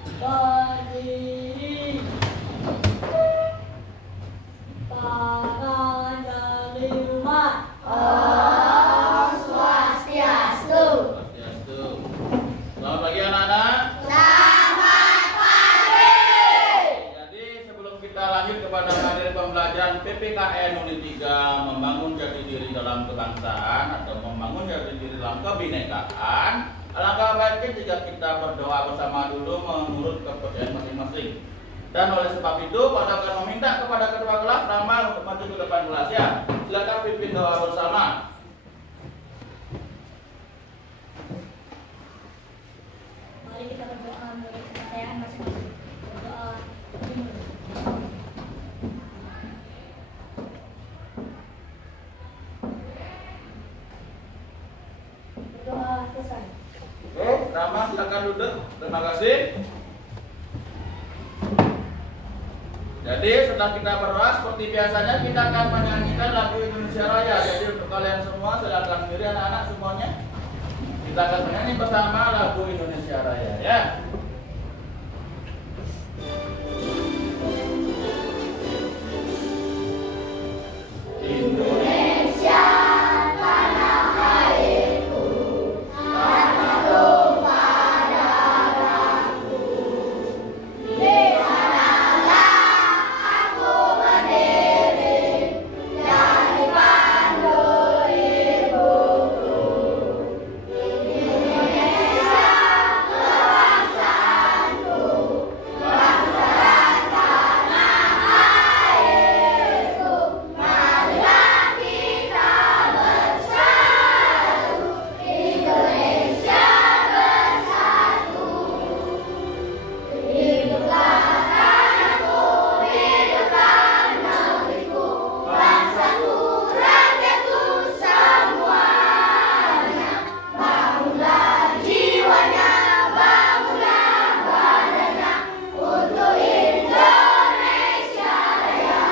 Berdiri. Tangan kelima. Om Swastiastu. Swastiastu. Selamat pagi anak-anak. Selamat pagi. Jadi sebelum kita lanjut kepada materi pembelajaran PPKN Unit 3 membangun jati diri dalam kebangsaan atau membangun jati diri dalam kebinekaan, alangkah baiknya jika kita berdoa bersama dulu menurut kepercayaan masing-masing. Dan oleh sebab itu, pada akan meminta kepada ketua kelas Rama untuk maju ke depan kelas ya. Silakan pimpin doa bersama. Mari kita berdoa menurut kepercayaan masing-masing. Berdoa. Berdoa selesai. Oke, Rama silakan duduk. Terima kasih. Jadi setelah kita berdoa seperti biasanya kita akan menyanyikan lagu Indonesia Raya. Jadi untuk kalian semua silakan sendiri anak-anak semuanya. Kita akan menyanyi bersama lagu Indonesia Raya ya. Indonesia tanah airku, tanah tumpah darahku. Di sanalah aku berdiri dan dipandu ibuku. Indonesia kebangsaanku, bangsa dan tanah airku. Marilah kita bersatu, Indonesia bersatu. Hiduplah tanahku, hiduplah negeriku, bangsaku, rakyatku semuanya. Bangunlah jiwanya, bangunlah badannya untuk Indonesia Raya.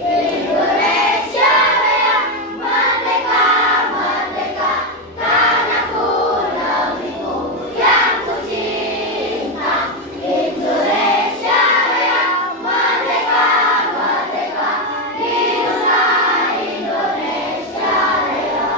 Indonesia Raya, merdeka, merdeka, tanahku, negeriku yang ku cinta. Indonesia Raya, merdeka, merdeka, hiduplah Indonesia Raya.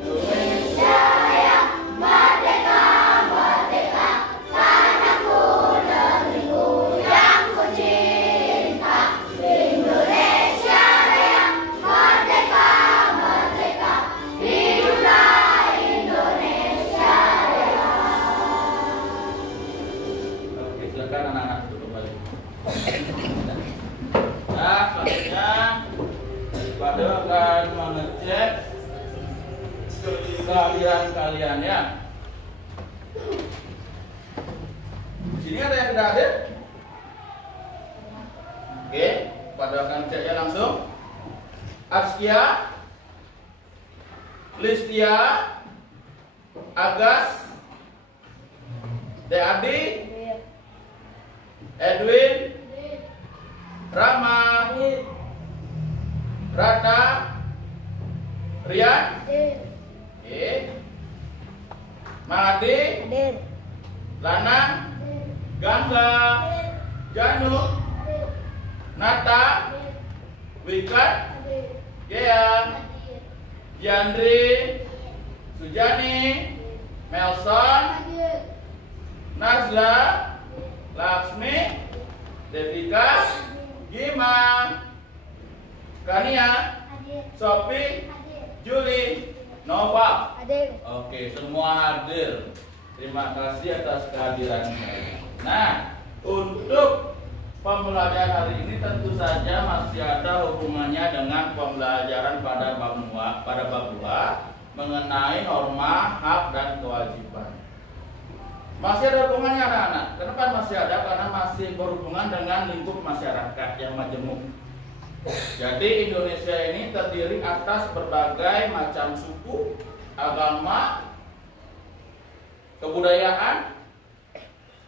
Indonesia Raya, merdeka, merdeka, tanahku, negeriku yang ku cinta. Indonesia Raya, merdeka, merdeka, hiduplah Indonesia Raya. Oke, silakan anak-anak duduk kembali. Nah, selanjutnya pada akan mengecek kehadiran kalian ya. Di sini ada yang tidak hadir? Oke, pada akan cek ya langsung. Askia, Listia, Agas, Deadi, Edwin, Rama, Rata, Rian, Mahadi, Lanang, Gangga, Janu, Nata, Wikat, Gea, Yandri, Sujani, Melson, Nazla, Laksmi, Devika, Gima, Kania, Sophie, Juli, Nova. Oke, semua hadir. Terima kasih atas kehadirannya. Nah, untuk pembelajaran hari ini tentu saja masih ada hubungannya dengan pembelajaran pada bab 2 mengenai norma, hak, dan kewajiban. Masih ada hubungannya anak-anak. Kenapa masih ada? Karena masih berhubungan dengan lingkup masyarakat yang majemuk. Jadi Indonesia ini terdiri atas berbagai macam suku, agama, kebudayaan,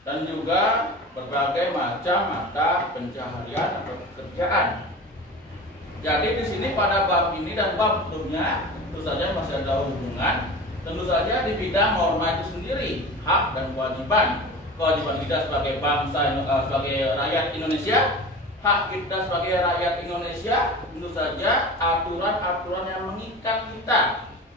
dan juga berbagai macam mata pencaharian atau pekerjaan. Jadi di sini pada bab ini dan bab sebelumnya tentu saja masih ada hubungan, tentu saja di bidang norma itu sendiri. hak dan kewajiban. Kewajiban kita sebagai bangsa, sebagai rakyat Indonesia, hak kita sebagai rakyat Indonesia, tentu saja aturan-aturan yang mengikat kita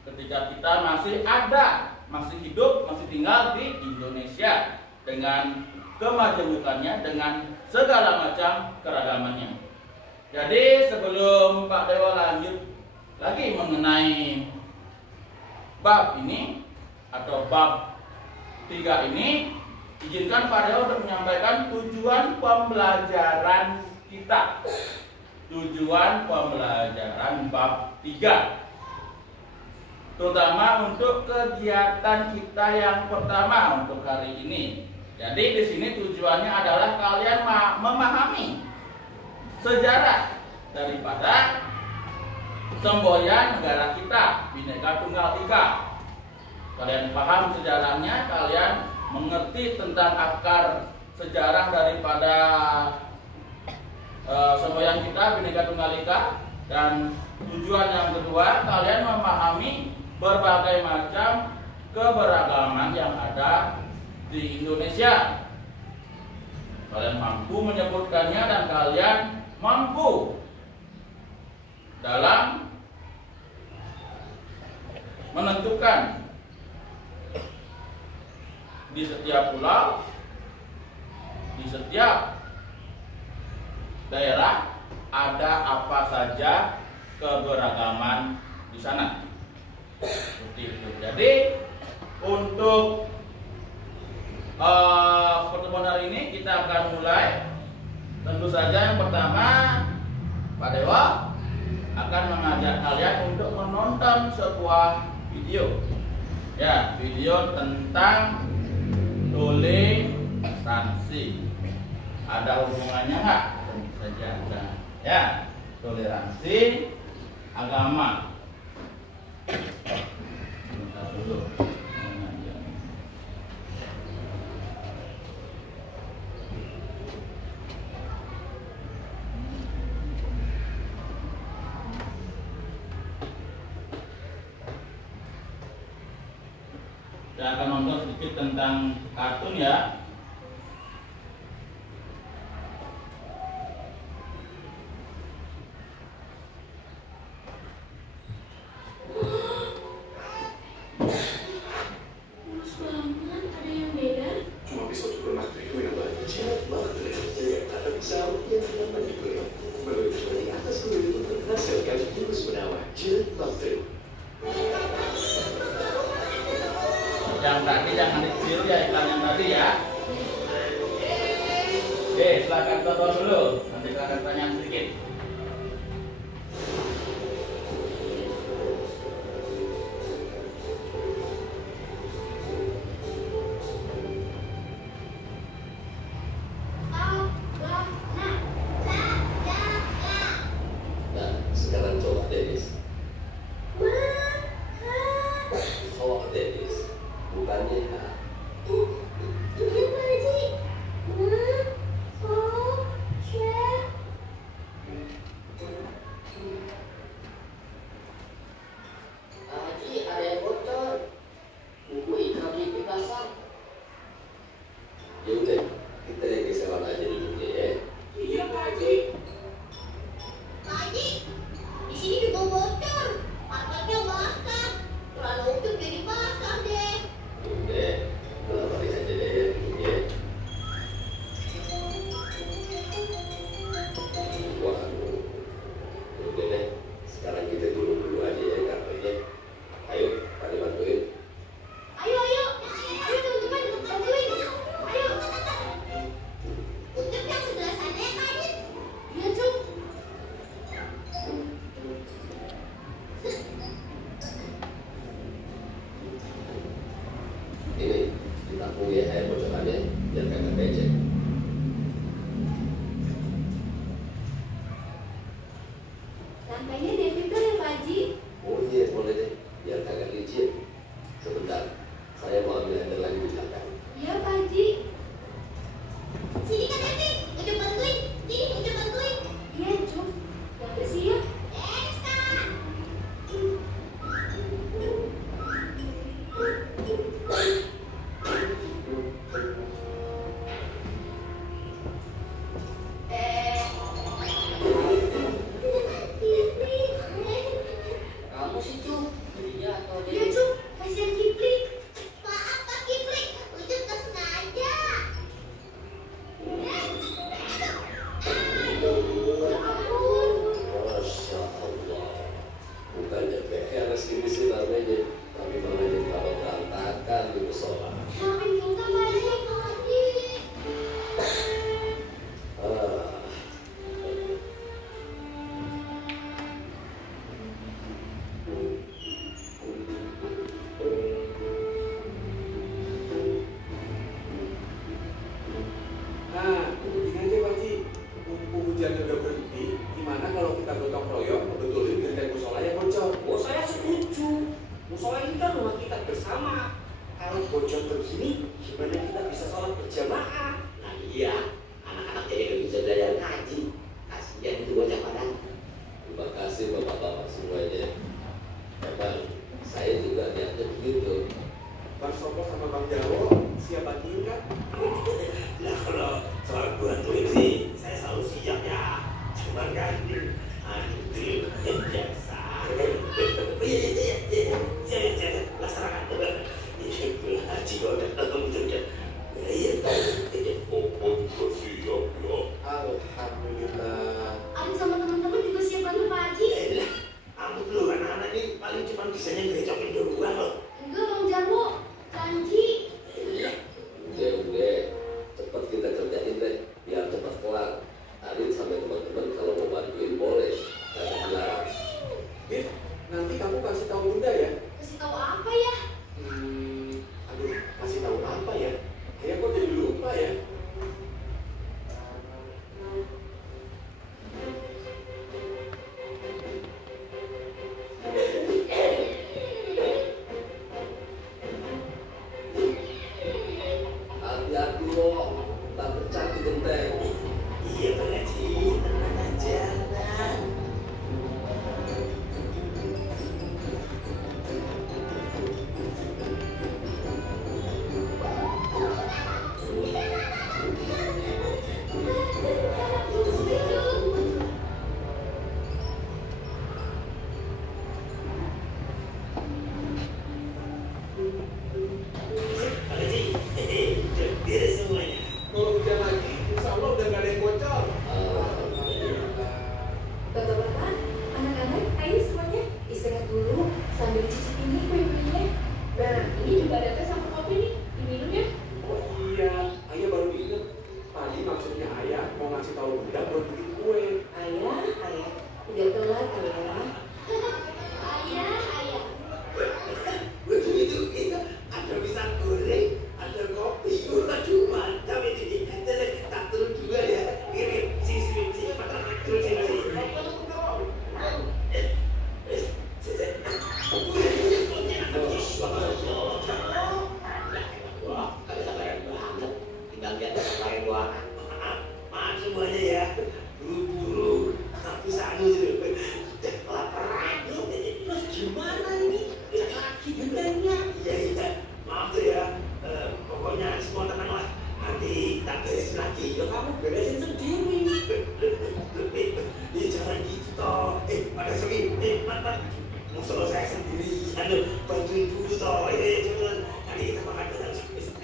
ketika kita masih ada, masih hidup, masih tinggal di Indonesia dengan kemajemukannya, dengan segala macam keragamannya. Jadi sebelum Pak Dewa lanjut lagi mengenai bab ini atau bab 3 ini, izinkan Pak Dewa untuk menyampaikan tujuan pembelajaran kita. Tujuan pembelajaran bab 3. Terutama untuk kegiatan kita yang pertama untuk hari ini. Jadi di sini tujuannya adalah kalian memahami sejarah daripada semboyan negara kita, Bhinneka Tunggal Ika. Kalian paham sejarahnya, kalian mengerti tentang akar sejarah daripada semboyan kita, Bhinneka Tunggal Ika. Dan tujuan yang kedua, kalian memahami berbagai macam keberagaman yang ada di Indonesia. Kalian mampu menyebutkannya dan kalian mampu dalam menentukan di setiap pulau, di setiap daerah ada apa saja keberagaman di sana. Seperti itu. Jadi untuk pertemuan hari ini kita akan mulai. Tentu saja yang pertama, Pak Dewa akan mengajak kalian untuk menonton sebuah video. Ya, video tentang toleransi. Ada hubungannya nggak? Tentu saja ada. Ya, toleransi agama. Bentar dulu. Saya akan nonton sedikit tentang kartun ya. Yang tadi jangan ditiru ya, iklan yang tadi ya. Oke, silakan tonton dulu. Nanti akan tanya sedikit. Nah, sekarang coba Dennis. Coba Dennis. Bukannya Haji, ada yang bocor. Buku ikrami dipasang. Ya udah, kita geseran aja duduknya ya. Iya Pak Haji. Pak Haji, di sini juga bocor. Atapnya basah. Kalau untuk jadi basah deh. Udah, kenapa aja deh ya duduknya. Waduh. Udah deh, sekarang kita dulu aja ya kartunya. Ayo, pada bantuin. Ayo, teman-teman, bantuin. Ayo. Untuk yang sebelah sana ya, Pak Haji. Iya, Cuk. Ini ditampung ya air bocorannya biar kagak becek. Lantainya defibel ya, Pak Haji. Oh iya boleh deh biar kagak licin. Sebentar, saya mau ambil ember lagi di belakang. Iya, Pak Haji. Sini kan Devi, udah bantuin. Sini udah bantuin. Iya, Cuk. Yang bersih ya. Ekstra. Bang Jarwo siap bantuin kan? Nah kalau soal bantuin sih saya selalu siap ya. Cuman kan aduh biasa. Iya laksanakan. Haji udah udah. Iya oh siap ya. Alhamdulillah. Adit sama teman-teman juga siap bantu Pak Haji. Lah, kamu dulu anak-anak ini paling cuma bisanya ngerecokin doang loh. Enggak Bang Jarwo, janji. Udah, cepat kita kerjain deh, biar cepat kelar. Adit sampai teman-teman kalau mau bantuin boleh, jangan larang. Dit, nanti kamu kasih tahu Bunda ya. Kasih tahu apa ya? Aduh, kasih tahu apa ya? Kayaknya kok jadi lupa ya. Hati-hati loh, tak pecah di genteng. Iya Bang Haji, tenang aja. Bang Haji, udah beres semuanya. Kalau hujan lagi, insya Allah udah gak ada yang bocor. Bapak-bapak, anak-anak, ayo semuanya istirahat dulu sambil cicip ini kue-kuenya. Nah, ini juga ada teh sama kopi nih, diminum ya. Oh iya, Ayah baru inget. Tadi maksudnya Ayah mau ngasih tahu Bunda buat bikin kue. Ayah, udah telat ayah. Ayah. Betul itu, ada pisang goreng, ada kopi. Waduh, mantap ini. Jadi tak turun juga ya. Ini sini, turun sini. Wah, kalian sabaran banget. Tinggal lihat yang lain doang. Maaf semuanya ya. Buru-buru. Tapi sanu lapar. Terus gimana ini? Bisa lagi gentengnya. Iya. Maaf tuh ya. Pokoknya semua tenang lah. Nanti tak beresin lagi. Ya kamu beresin sendiri. Ya jangan gitu toh. Ada segi. Mantan. Musuh saya sendiri. Bantuin dulu toh. Jangan. Nanti kita makan dengan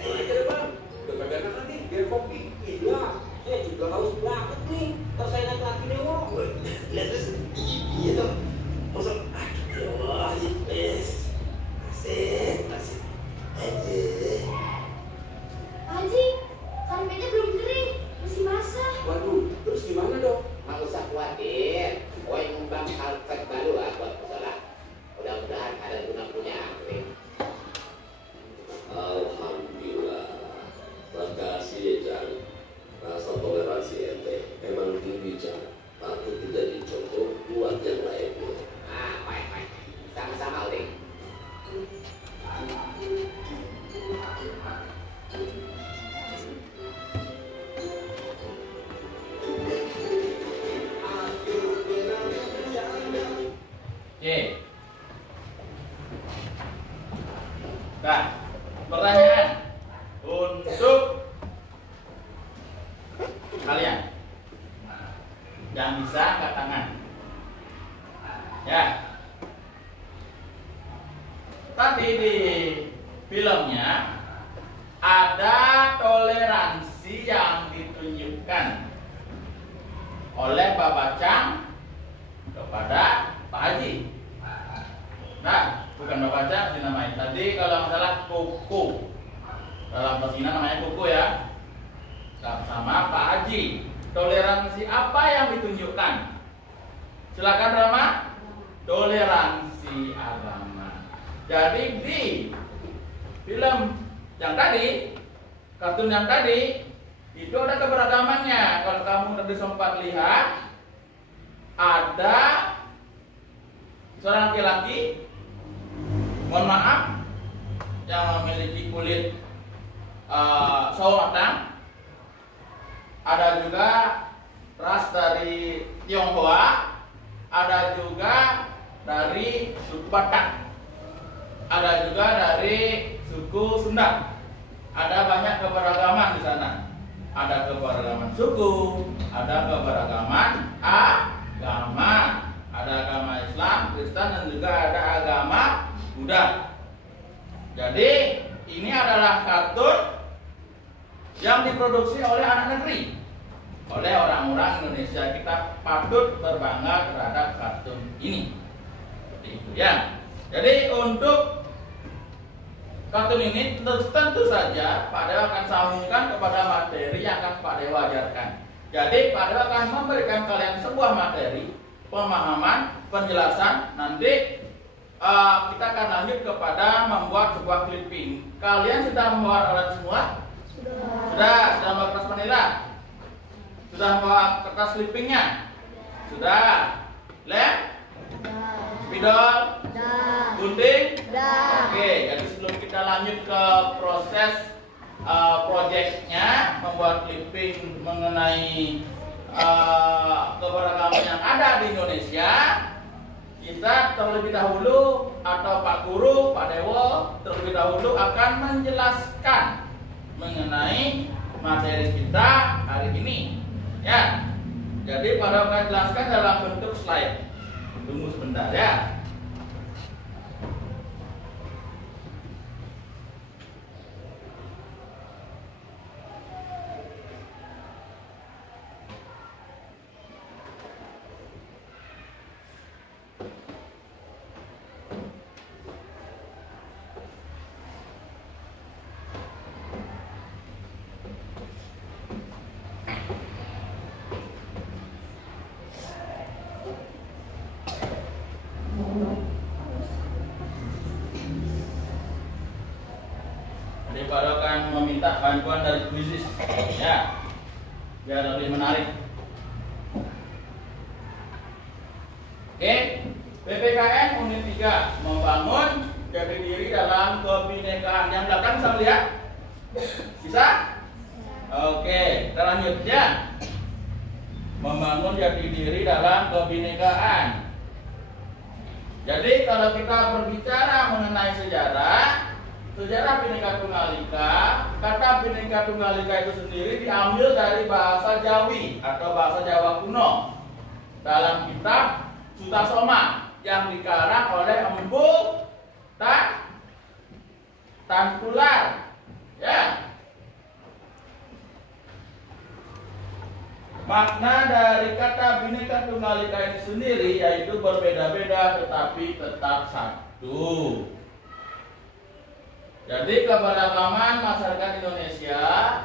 Ayo aja deh Bang, udah gak ada anak nih, biar kopi. Iya, saya juga haus banget nih. Ntar saya naik lagi deh, Wong. Lihat terus. Iya toh. Musuh. Aduh ya Allah. Masih. Aduh. Pak Haji, karpetnya belum kering, masih basah. Waduh, terus gimana dong? Nggak usah khawatir. Gue nyumbang karpet baru lah buat musola. Mudah-mudahan ada guna-punya. Alhamdulillah. Makasih ya Jang. Rasa toleransi ente memang tinggi Jang. Patut tidak dicontoh buat yang lainnya. Baik. Sama-sama Uding. Oke. Nah, pertanyaan untuk kalian yang bisa angkat tangan. Ya. Tadi di filmnya ada toleransi yang ditunjukkan oleh Bapak Chang kepada Pak Haji. Nah, bukan Bapak Chang dinamai. Tadi kalau masalah kuku, dalam Cina namanya kuku ya. Sama Pak Haji, toleransi apa yang ditunjukkan? Silakan Rama. Toleransi agama. Jadi di film yang tadi, kartun yang tadi, itu ada keberagamannya. Kalau kamu tadi sempat lihat, ada seorang laki-laki, mohon maaf, yang memiliki kulit sawo matang. Ada juga ras dari Tionghoa, ada juga dari suku Batak, ada juga dari suku Sunda. ada banyak keberagaman di sana. Ada keberagaman suku, ada keberagaman agama. Ada agama Islam, Kristen, dan juga ada agama Buddha. Jadi ini adalah kartun yang diproduksi oleh anak negeri, oleh orang-orang Indonesia. Kita patut berbangga terhadap kartun ini. Seperti itu ya. Jadi untuk kartun ini tentu saja Pak Dewa akan sambungkan kepada materi yang akan Pak Dewa ajarkan. Jadi Pak Dewa akan memberikan kalian sebuah materi, pemahaman, penjelasan. Nanti kita akan lanjut kepada membuat sebuah clipping. Kalian sudah membawa alat semua? Sudah membawa kertas manila? Sudah membawa kertas clippingnya? Sudah. Lem? Spidol? Gunting? Oke, jadi sebelum kita lanjut ke proses proyeknya, membuat clipping mengenai keberagaman yang ada di Indonesia, kita terlebih dahulu, atau Pak Guru, Pak Dewo terlebih dahulu akan menjelaskan mengenai materi kita hari ini ya. Jadi Pak Dewo akan jelaskan dalam bentuk slide. Tunggu sebentar ya. Jadi Pak Dewa akan meminta bantuan dari kuisis ya, biar lebih menarik. Oke, PPKN Unit 3 membangun jati diri dalam kebinekaan. Yang belakang bisa melihat? Bisa? Oke, kita lanjut ya. Membangun jati diri dalam kebinekaan. Jadi kalau kita berbicara mengenai sejarah Bhinneka Tunggal Ika, kata Bhinneka Tunggal Ika itu sendiri diambil dari bahasa Jawi atau bahasa Jawa kuno dalam kitab Sutasoma yang dikarang oleh Empu Tangkular ya. Makna dari kata Bhinneka Tunggal Ika ini sendiri yaitu berbeda-beda tetapi tetap satu. Jadi keberagaman masyarakat Indonesia,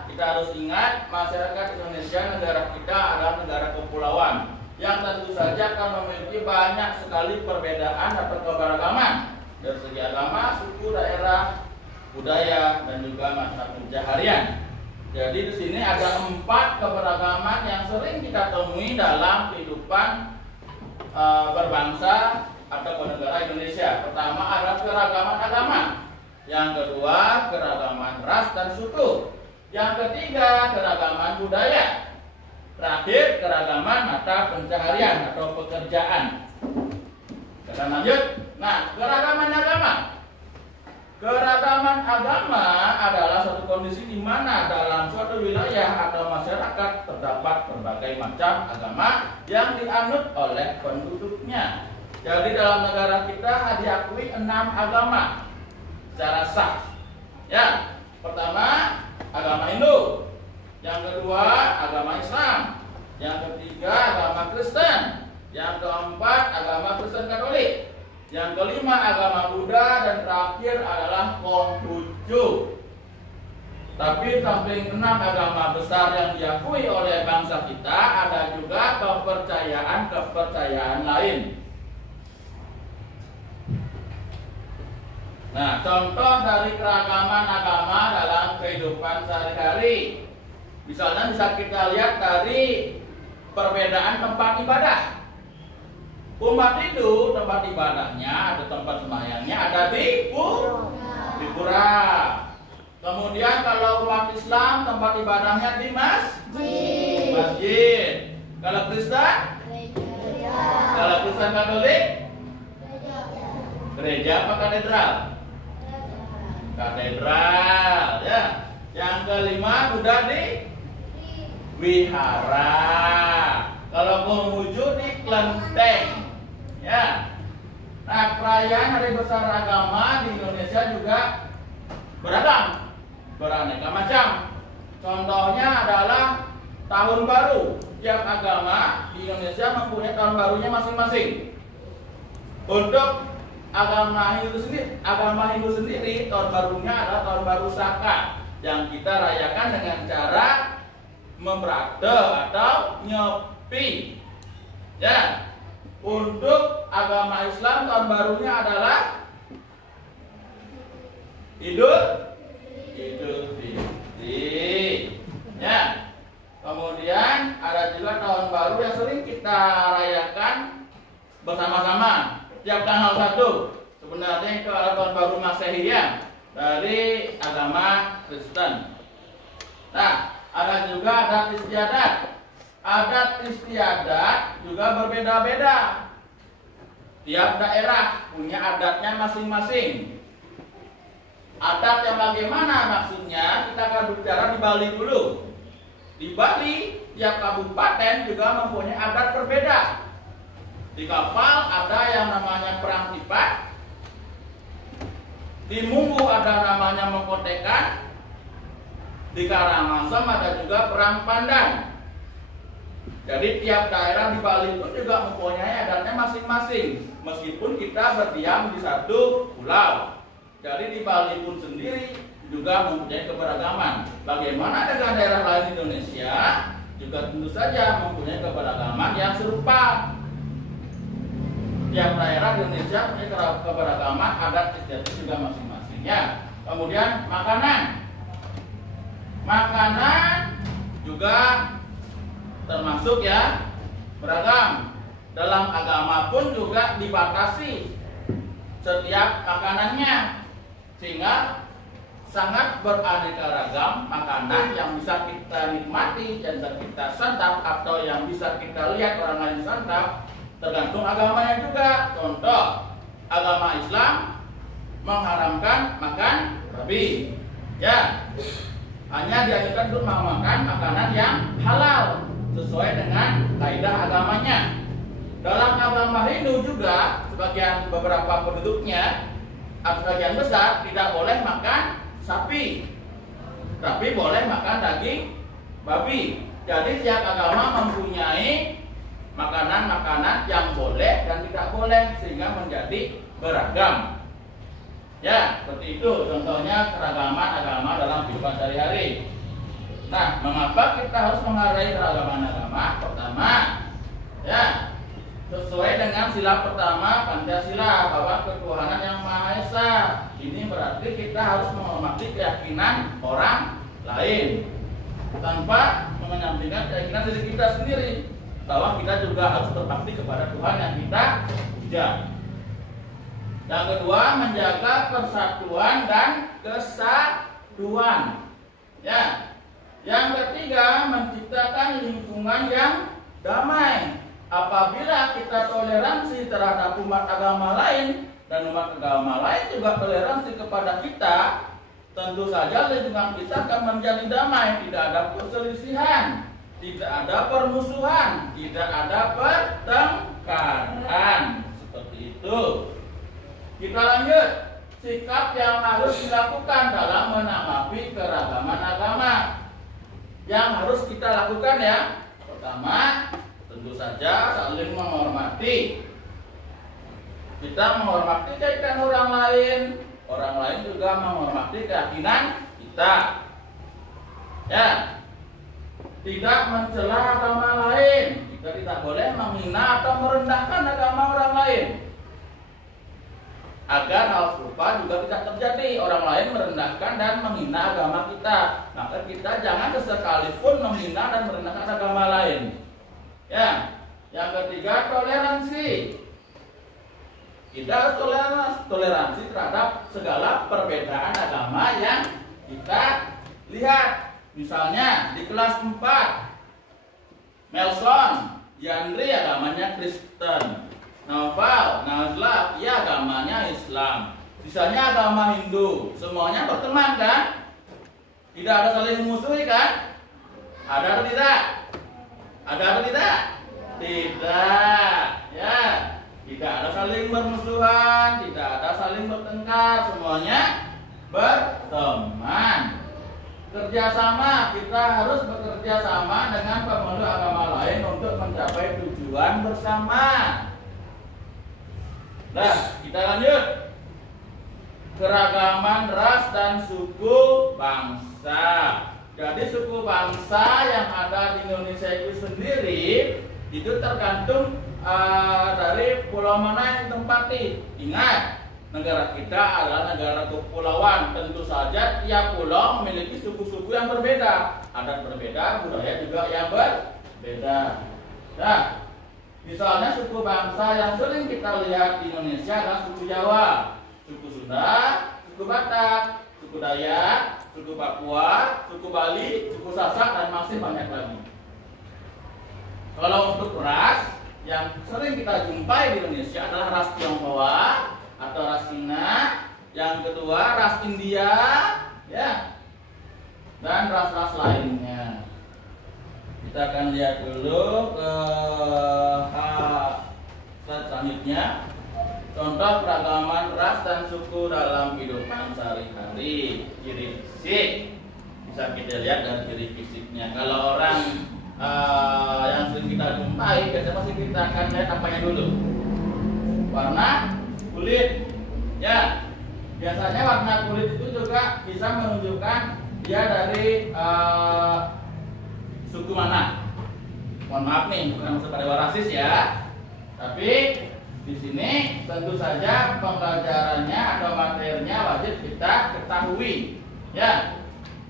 kita harus ingat masyarakat Indonesia, negara kita adalah negara kepulauan yang tentu saja akan memiliki banyak sekali perbedaan atau keberagaman dari segi agama, suku, daerah, budaya, dan juga masa pencaharian. Jadi di sini ada 4 keberagaman yang sering kita temui dalam kehidupan berbangsa atau bernegara Indonesia. Pertama adalah keragaman agama. Yang kedua, keragaman ras dan suku. Yang ketiga, keragaman budaya. Terakhir, keragaman mata pencaharian atau pekerjaan. Kita lanjut. Nah, keragaman agama. Keragaman agama adalah suatu kondisi di mana dalam suatu wilayah atau masyarakat terdapat berbagai macam agama yang dianut oleh penduduknya. Jadi dalam negara kita diakui 6 agama secara sah. Ya, pertama agama Hindu, yang kedua agama Islam, yang ketiga agama Kristen, yang keempat agama Kristen Katolik, yang kelima agama Buddha, dan terakhir adalah Konghucu. Tapi samping 6 agama besar yang diakui oleh bangsa kita, ada juga kepercayaan lain. Nah, contoh dari keragaman agama dalam kehidupan sehari-hari, misalnya bisa kita lihat dari perbedaan tempat ibadah. Umat Hindu tempat ibadahnya atau tempat sembahyangnya ada di pura. Kemudian kalau umat Islam tempat ibadahnya di masjid. Kalau Kristen? Kalau Kristen Katolik? Gereja apa katedral? Katedral ya. Yang kelima Buddha di wihara. Kalau Konghucu di kelenteng. Ya. Nah, perayaan hari besar agama di Indonesia juga beragam, beraneka macam. Contohnya adalah tahun baru. Tiap agama di Indonesia mempunyai tahun barunya masing-masing. Untuk agama Hindu sendiri tahun barunya adalah tahun baru Saka yang kita rayakan dengan cara membrate atau nyepi. Ya. Untuk agama Islam tahun barunya adalah Idul Fitri. Ya. Kemudian ada juga tahun baru yang sering kita rayakan bersama-sama tiap tanggal 1. Sebenarnya itu adalah tahun baru Masehi ya, dari agama Kristen. Nah, ada juga adat istiadat. Adat istiadat juga berbeda-beda. Tiap daerah punya adatnya masing-masing. Adat yang bagaimana maksudnya? Kita akan bicara di Bali dulu. Di Bali, tiap kabupaten juga mempunyai adat berbeda. Di Kapal ada yang namanya perang tipat. Di Munggu ada namanya mengkotekan. Di Karangasem ada juga perang pandan. Jadi tiap daerah di Bali itu juga mempunyai adatnya masing-masing. Meskipun kita berdiam di satu pulau. Jadi di Bali pun sendiri juga mempunyai keberagaman. Bagaimana dengan daerah lain di Indonesia? Juga tentu saja mempunyai keberagaman yang serupa. Tiap daerah di Indonesia punya keberagaman adat istiadat juga masing-masing ya. Kemudian makanan. Makanan juga termasuk ya beragam. Dalam agama pun juga dibatasi setiap makanannya, sehingga sangat beraneka ragam makanan yang bisa kita nikmati, yang bisa kita santap atau yang bisa kita lihat orang lain santap, tergantung agamanya juga. Contoh, agama Islam mengharamkan makan babi, ya, hanya dianjurkan untuk makan makanan yang halal sesuai dengan kaidah agamanya. Dalam agama Hindu juga beberapa penduduknya atau sebagian besar tidak boleh makan sapi, tapi boleh makan daging babi. Jadi tiap agama mempunyai makanan-makanan yang boleh dan tidak boleh, sehingga menjadi beragam. Ya, seperti itu contohnya keragaman agama dalam kehidupan sehari-hari. Nah, mengapa kita harus menghargai keragaman agama? Pertama, ya, sesuai dengan sila pertama Pancasila, bahwa ketuhanan yang Maha Esa. Ini berarti kita harus menghormati keyakinan orang lain tanpa menyampingkan keyakinan diri kita sendiri, bahwa kita juga harus berbakti kepada Tuhan yang kita puja. Yang kedua, menjaga persatuan dan kesatuan. Ya. Yang ketiga, menciptakan lingkungan yang damai. Apabila kita toleransi terhadap umat agama lain dan umat agama lain juga toleransi kepada kita, tentu saja lingkungan kita akan menjadi damai. Tidak ada perselisihan, tidak ada permusuhan, tidak ada pertengkaran. Seperti itu. Kita lanjut. Sikap yang harus dilakukan dalam menanggapi keragaman agama. Yang harus kita lakukan ya, pertama, tentu saja saling menghormati. Kita menghormati keyakinan orang lain juga menghormati keyakinan kita. Ya, tidak mencela agama lain. Kita tidak boleh menghina atau merendahkan agama orang lain. Agar hal serupa juga tidak terjadi, orang lain merendahkan dan menghina agama kita, maka kita jangan sesekalipun menghina dan merendahkan agama lain. Ya, yang ketiga, toleransi. Kita harus toleransi terhadap segala perbedaan agama yang kita lihat. Misalnya di kelas 4, Melson, Yandri agamanya Kristen, Naufal, Nazla, ya agamanya Islam, sisanya agama Hindu, semuanya berteman kan? Tidak ada saling memusuhi kan? Ada atau tidak? Ada atau tidak? Tidak. Ya, tidak ada saling bermusuhan, tidak ada saling bertengkar, semuanya berteman. Kerjasama, kita harus bekerja sama dengan pemeluk agama lain untuk mencapai tujuan bersama. Nah, kita lanjut. Keragaman ras dan suku bangsa. Jadi suku bangsa yang ada di Indonesia itu sendiri itu tergantung dari pulau mana yang ditempati. Ingat, negara kita adalah negara kepulauan. Tentu saja tiap pulau memiliki suku-suku yang berbeda, adat berbeda, budaya juga yang berbeda. Nah, misalnya suku bangsa yang sering kita lihat di Indonesia adalah suku Jawa, suku Sunda, suku Batak, suku Dayak, suku Papua, suku Bali, suku Sasak, dan masih banyak lagi. Kalau untuk ras yang sering kita jumpai di Indonesia adalah ras Tionghoa atau ras Cina, yang kedua ras India, ya, dan ras-ras lainnya. Kita akan lihat dulu ke slide selanjutnya. Contoh keragaman ras dan suku dalam kehidupan sehari-hari. Ciri fisik bisa kita lihat dari ciri fisiknya. Kalau orang yang sering kita jumpai, biasanya pasti kita akan lihat apanya dulu. Warna kulit, ya. Biasanya warna kulit itu juga bisa menunjukkan dia dari suku mana. Mohon maaf nih, bukan maksud pada rasis ya. Tapi di sini tentu saja pembelajarannya atau materinya wajib kita ketahui. Ya,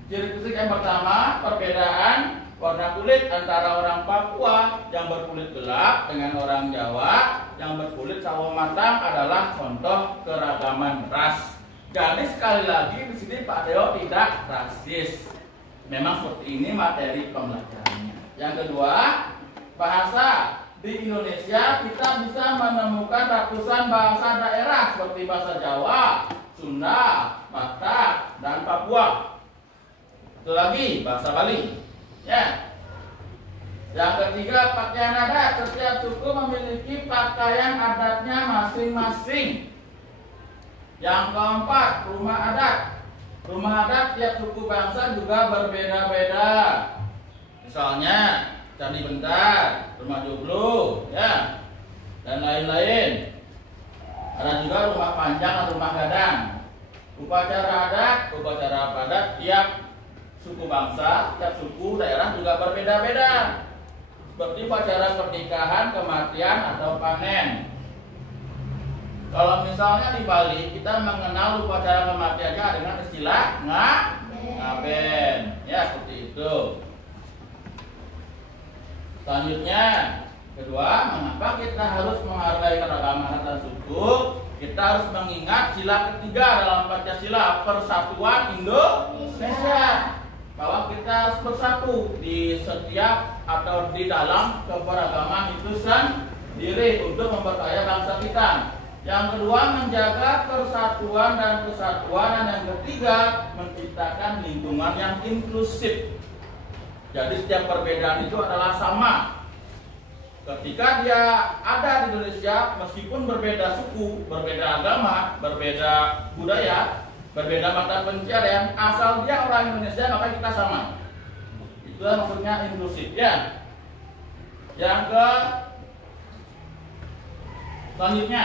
ciri fisik yang pertama, perbedaan warna kulit antara orang Papua yang berkulit gelap dengan orang Jawa yang berkulit sawo matang adalah contoh keragaman ras. Jadi sekali lagi di sini Pak Teo tidak rasis. Memang seperti ini materi pembelajarannya. Yang kedua, bahasa. Di Indonesia kita bisa menemukan ratusan bahasa daerah seperti bahasa Jawa, Sunda, Batak, dan Papua. Itu lagi bahasa Bali. Ya. Yang ketiga, pakaian adat. Setiap suku memiliki pakaian adatnya masing-masing. Yang keempat, rumah adat. Rumah adat tiap suku bangsa juga berbeda-beda. Misalnya Candi Bentar, rumah joglo, ya, dan lain-lain. Ada juga rumah panjang atau rumah gadang. Upacara adat, upacara adat tiap suku bangsa, tiap suku daerah juga berbeda-beda. Seperti upacara pernikahan, kematian, atau panen. Kalau misalnya di Bali kita mengenal upacara kematiannya dengan istilah ngaben, ya seperti itu. Selanjutnya, kedua, mengapa kita harus menghargai keragaman dan suku? Kita harus mengingat sila ketiga dalam Pancasila, Persatuan Indonesia, bahwa kita harus bersatu di setiap atau di dalam keberagaman itu sendiri untuk memperkaya bangsa kita. Yang kedua, menjaga persatuan dan kesatuan, dan yang ketiga, menciptakan lingkungan yang inklusif. Jadi setiap perbedaan itu adalah sama. Ketika dia ada di Indonesia, meskipun berbeda suku, berbeda agama, berbeda budaya, berbeda mata pencarian, asal dia orang Indonesia maka kita sama. Itulah maksudnya inklusif, ya. Yang selanjutnya,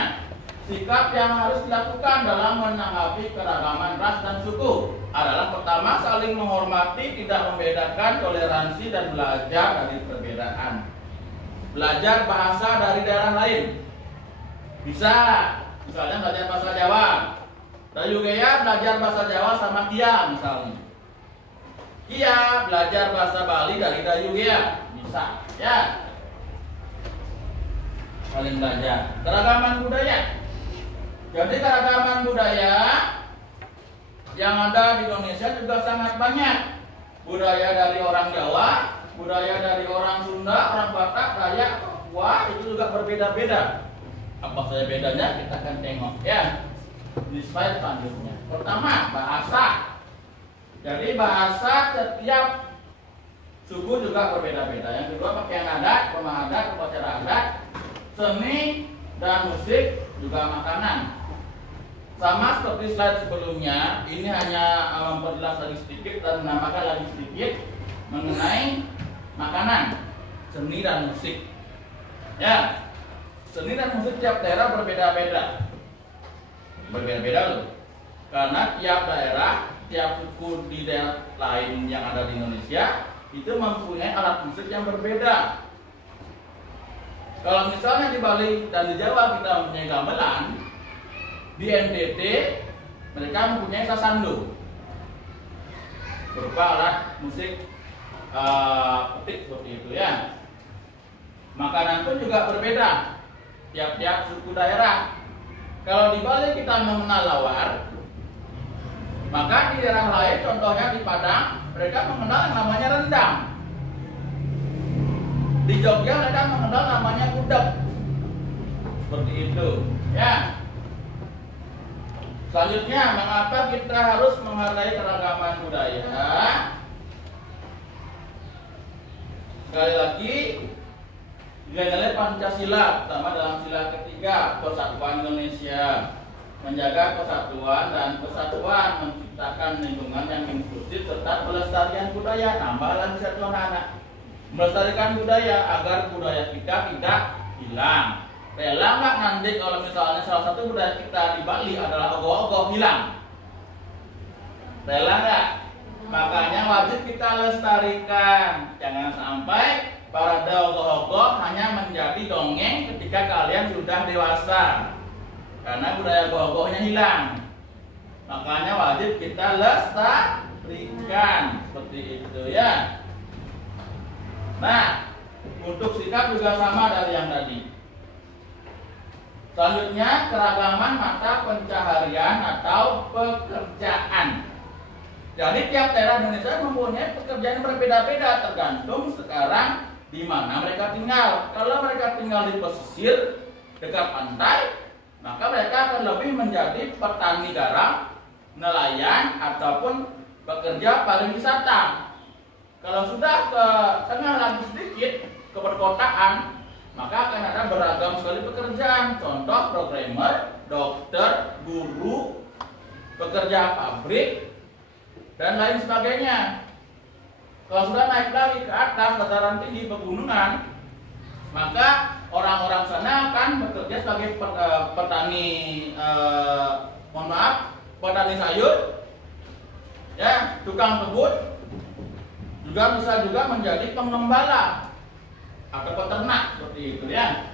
sikap yang harus dilakukan dalam menanggapi keragaman ras dan suku adalah pertama, saling menghormati, tidak membedakan, toleransi, dan belajar dari perbedaan. Belajar bahasa dari daerah lain. Bisa, misalnya belajar bahasa Jawa. Dayugea belajar bahasa Jawa sama Kia misalnya. Kia belajar bahasa Bali dari Dayugea. Bisa, ya. Saling belajar. Keragaman budaya. Jadi keragaman budaya yang ada di Indonesia juga sangat banyak. Budaya dari orang Jawa, budaya dari orang Sunda, orang Batak, Dayak, Papua itu juga berbeda-beda. Apa saja bedanya kita akan tengok, ya, di slide selanjutnya. Pertama, bahasa. Jadi bahasa setiap suku juga berbeda-beda. Yang kedua pakaian adat, rumah adat, upacara adat, seni dan musik, juga makanan. Sama seperti slide sebelumnya, ini hanya memperjelas lagi sedikit dan menambahkan lagi sedikit mengenai makanan, seni dan musik. Ya, seni dan musik tiap daerah berbeda-beda. Berbeda-beda loh. Karena tiap daerah, tiap suku di daerah lain yang ada di Indonesia itu mempunyai alat musik yang berbeda. Kalau misalnya di Bali dan di Jawa kita mempunyai gamelan, di NTT mereka mempunyai sasando, berupa alat musik petik seperti itu ya. Makanan pun juga berbeda tiap-tiap suku daerah. Kalau di Bali kita mengenal lawar, maka di daerah lain, contohnya di Padang, mereka mengenal yang namanya rendang. Di Jogja mereka mengenal namanya gudeg. Seperti itu, ya. Selanjutnya, mengapa kita harus menghargai keragaman budaya? Sekali lagi, nilai-nilai Pancasila, pertama dalam sila ketiga, persatuan Indonesia, menjaga persatuan dan kesatuan, menciptakan lingkungan yang inklusif serta pelestarian budaya. Nambah lagi satu anak, melestarikan budaya agar budaya kita tidak hilang. Rela nggak nanti kalau misalnya salah satu budaya kita di Bali adalah ogoh-ogoh hilang? Rela nggak? Makanya wajib kita lestarikan. Jangan sampai para ogoh-ogoh hanya menjadi dongeng ketika kalian sudah dewasa, karena budaya ogoh-ogohnya hilang. Makanya wajib kita lestarikan seperti itu ya. Nah, untuk sikap juga sama dari yang tadi. Selanjutnya, keragaman mata pencaharian atau pekerjaan. Jadi tiap daerah Indonesia mempunyai pekerjaan berbeda-beda tergantung sekarang di mana mereka tinggal. Kalau mereka tinggal di pesisir dekat pantai, maka mereka akan lebih menjadi petani garam, nelayan, ataupun pekerja pariwisata. Kalau sudah ke tengah lagi sedikit, ke perkotaan, maka akan ada beragam sekali pekerjaan. Contoh programmer, dokter, guru, pekerja pabrik, dan lain sebagainya. Kalau sudah naik lagi ke atas dataran tinggi pegunungan, maka orang-orang sana akan bekerja sebagai petani, petani sayur, ya, tukang kebun, juga bisa juga menjadi pengembala atau peternak seperti itu ya.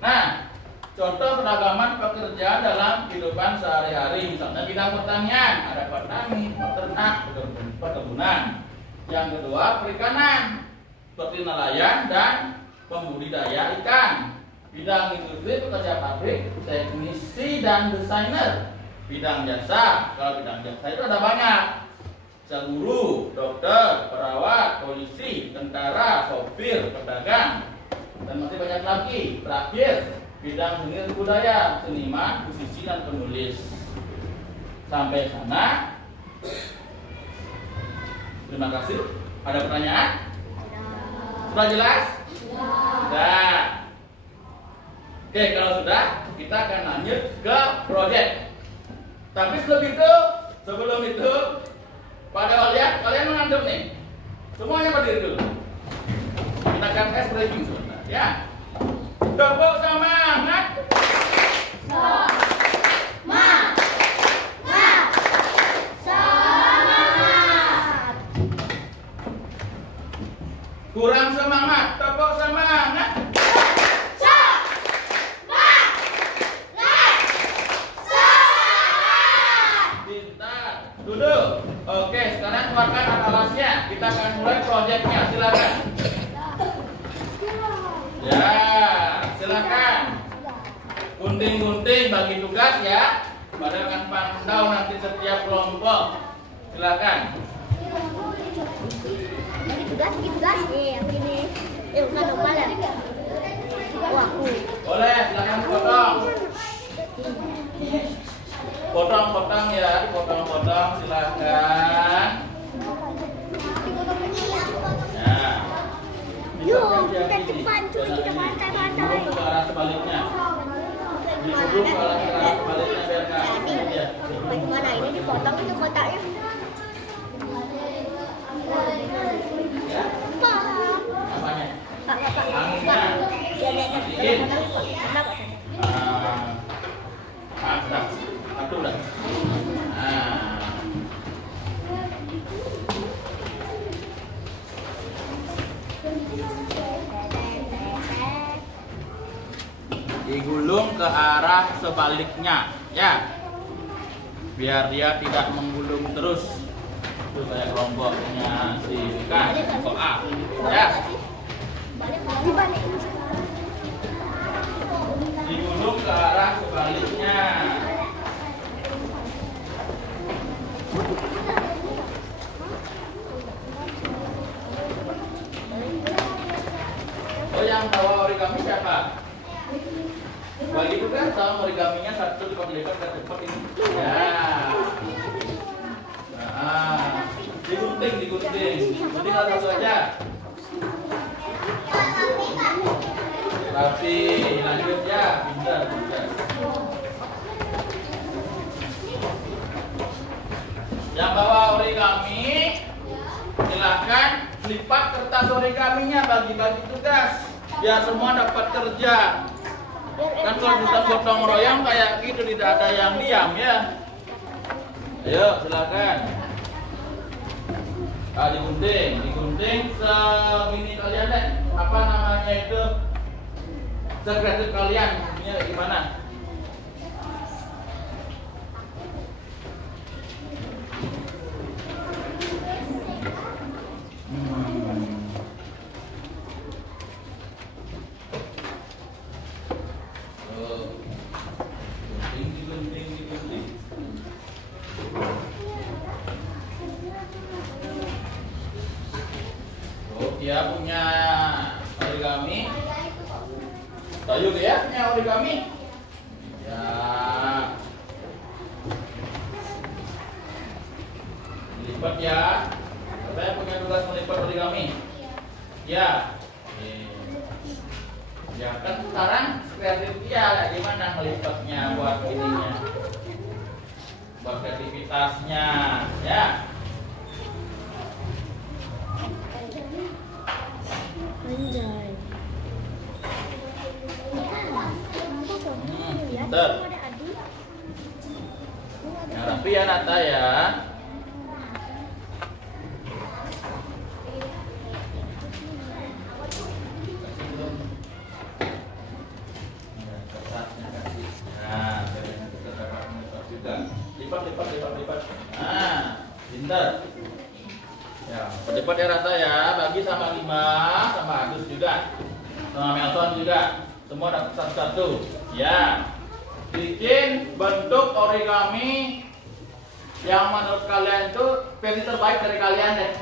Nah, contoh keragaman pekerjaan dalam kehidupan sehari-hari, misalnya bidang pertanian, ada petani, peternak, perkebunan. Yang kedua, perikanan, seperti nelayan dan pembudidaya ikan. Bidang industri, pekerja pabrik, teknisi dan desainer. Bidang jasa, kalau bidang jasa itu ada banyak. Guru, dokter, perawat, polisi, tentara, sopir, pedagang, dan masih banyak lagi. Terakhir, bidang seni dan budaya, seniman, musisi, dan penulis. Sampai sana. Terima kasih. Ada pertanyaan? Sudah jelas? Sudah. Oke, kalau sudah, kita akan lanjut ke proyek. Tapi sebelum itu, pada kalian mengantuk nih. Semuanya berdiri dulu. Kita akan tes breaking sebentar, ya. Tepuk semangat. Kurang semangat. Tepuk semangat. Pintar. Duduk. Oke, sekarang keluarkan alasnya. Kita akan mulai proyeknya. Silakan. Ya, silakan. Gunting-gunting bagi tugas ya. Pada akan pantau nanti setiap kelompok. Silakan. Bagi tugas yang ini. Bukan normal ya. Wah, Boleh, silakan potong. Potong-potong ya, dipotong-potong silakan. Nah, Yuk, kita cepat cuy, kita pantai-pantai. ke arah sebaliknya. Digulung ke arah sebaliknya biar nggak. Ya. Bagaimana ini dipotong itu kotaknya? Ya. Pak. Apanya? Pak. Anginnya. Dikit. Satu udah. Nah. Digulung ke arah sebaliknya, ya. Biar dia tidak menggulung terus. Itu kayak kelompoknya si Vika, kelompok A. Ya. Digulung ke arah sebaliknya. Oh, yang bawa origami siapa? Bagi itu kan tahu origaminya satu lipat-lipat ke cepat ini. Ya. Nah, digunting. Gunting satu aja. Tapi lanjut ya, pintar. Yang bawa origami, silahkan lipat kertas origaminya, bagi-bagi tugas biar semua dapat kerja. Kan kalau kita gotong royong kayak gitu tidak ada yang diam ya. Ayo silakan. Digunting segini kalian deh. Apa namanya itu? Sekretif kalian ini gimana? Digunting. Oh, dia punya origami. Tahu ya punya origami? Ya. Lipat ya. Saya punya tugas melipat origami. Ya. Ya kan sekarang kreatif dia gimana melipatnya buat ininya, buat kreativitasnya, ya. Pinter. Yang rapi ya Nata ya. Lipat. Nah, pinter. Ya, lipat ya Rata ya. Bagi sama Lima, sama Agus juga, sama Melson juga. Semua dapat satu-satu. Ya. Bikin bentuk origami yang menurut kalian itu versi terbaik dari kalian deh.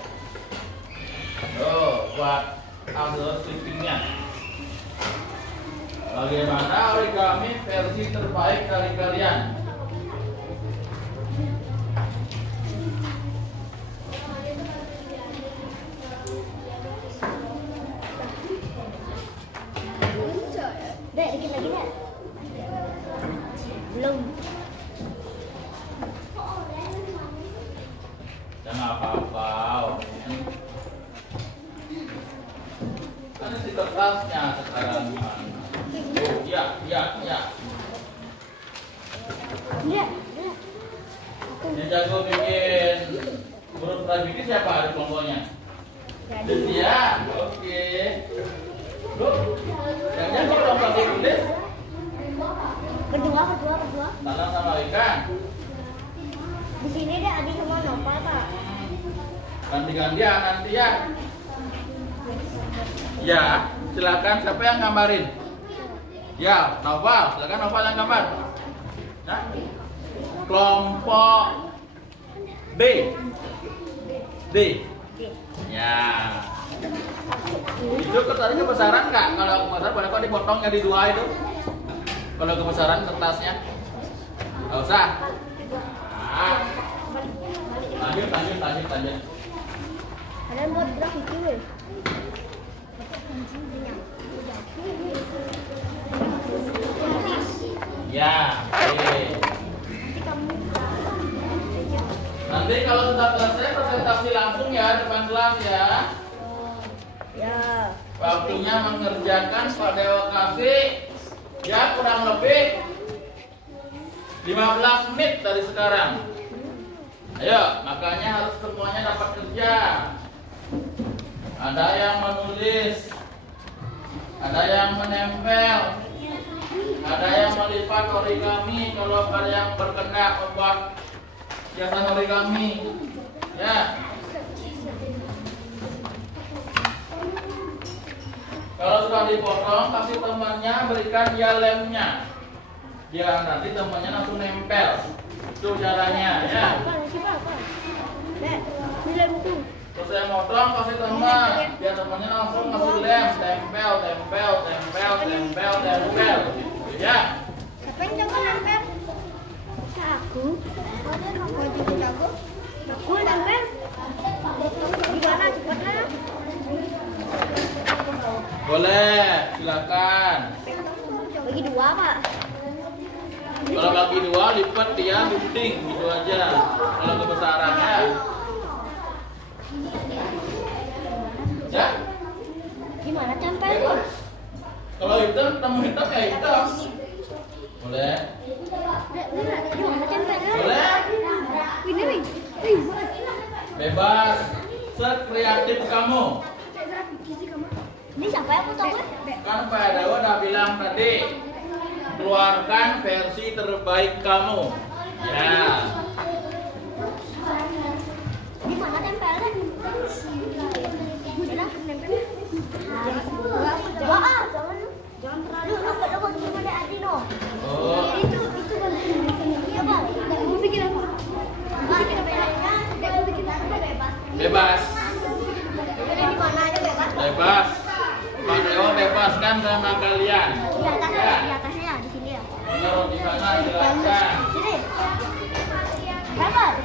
Tuh, buat ambil clippingnya. Bagaimana origami versi terbaik dari kalian? Dek, dikit lagi dek. Belum. Jangan apa-apa. Kan si kertasnya sekarang gimana? Oh, iya. Ini jago bikin huruf Rajwidi siapa di kelompoknya? Dia. Oke. Loh, yang jago kelompok tulis? Kedua. Tanah sama ikan. Di sini deh Adi sama Nopal Pak. Ganti-gantian nanti ya. Ya, silakan siapa yang gambarin? Ya, Noval, silakan Noval yang gambar. Nah, kelompok B. Ya. Itu kertasnya kebesaran nggak? Kalau kebesaran boleh kok dipotongnya di dua itu. Kalau kebesaran kertasnya, nggak usah. Lanjut. Ada buat grafiti weh. Ya, oke. Nanti kalau sudah selesai presentasi langsung ya depan kelas ya. Ya. Waktunya mengerjakan Pak Dewa kasih ya kurang lebih 15 menit dari sekarang. Ayo, makanya harus semuanya dapat kerja. Ada yang menulis, ada yang menempel, ada yang melipat origami kalau kalian berkenan membuat hiasan origami. Ya. Kalau sudah dipotong, kasih temannya, berikan dia lemnya. Dia nanti temannya langsung nempel. Itu caranya ya. Terus saya motong, kasih teman, biar temannya langsung kasih lem, tempel. Ya. Siapa yang jago nempel? Aku. Aku juga jago. Aku nempel. Gimana cepatnya? Boleh, silakan. Bagi 2 Pak. Kalau bagi 2 lipat dia gunting gitu aja. Kalau kebesarannya. Ya. Gimana tempelnya? Kalau hitam, temu hitam ya hitam. Boleh. Gimana tempelnya? Boleh. Ini. Bebas. Sekreatif kamu. Ini siapa yang potong? Kan Pak Dewa udah bilang tadi, keluarkan versi terbaik kamu. Ya. Di mana tempelnya? Udah, tempelnya. Jangan terlalu. Lu gimana Adino? Oh. Itu iya Bang. Gue bikin apa? Bikin bedanya, gue bikin apa bebas. Bebas. Beda di mana aja bebas. Bebas. Pak Dewa bebaskan sama kalian. Di atasnya, di sini ya. Menurut di sana silakan. Sini. Bebas.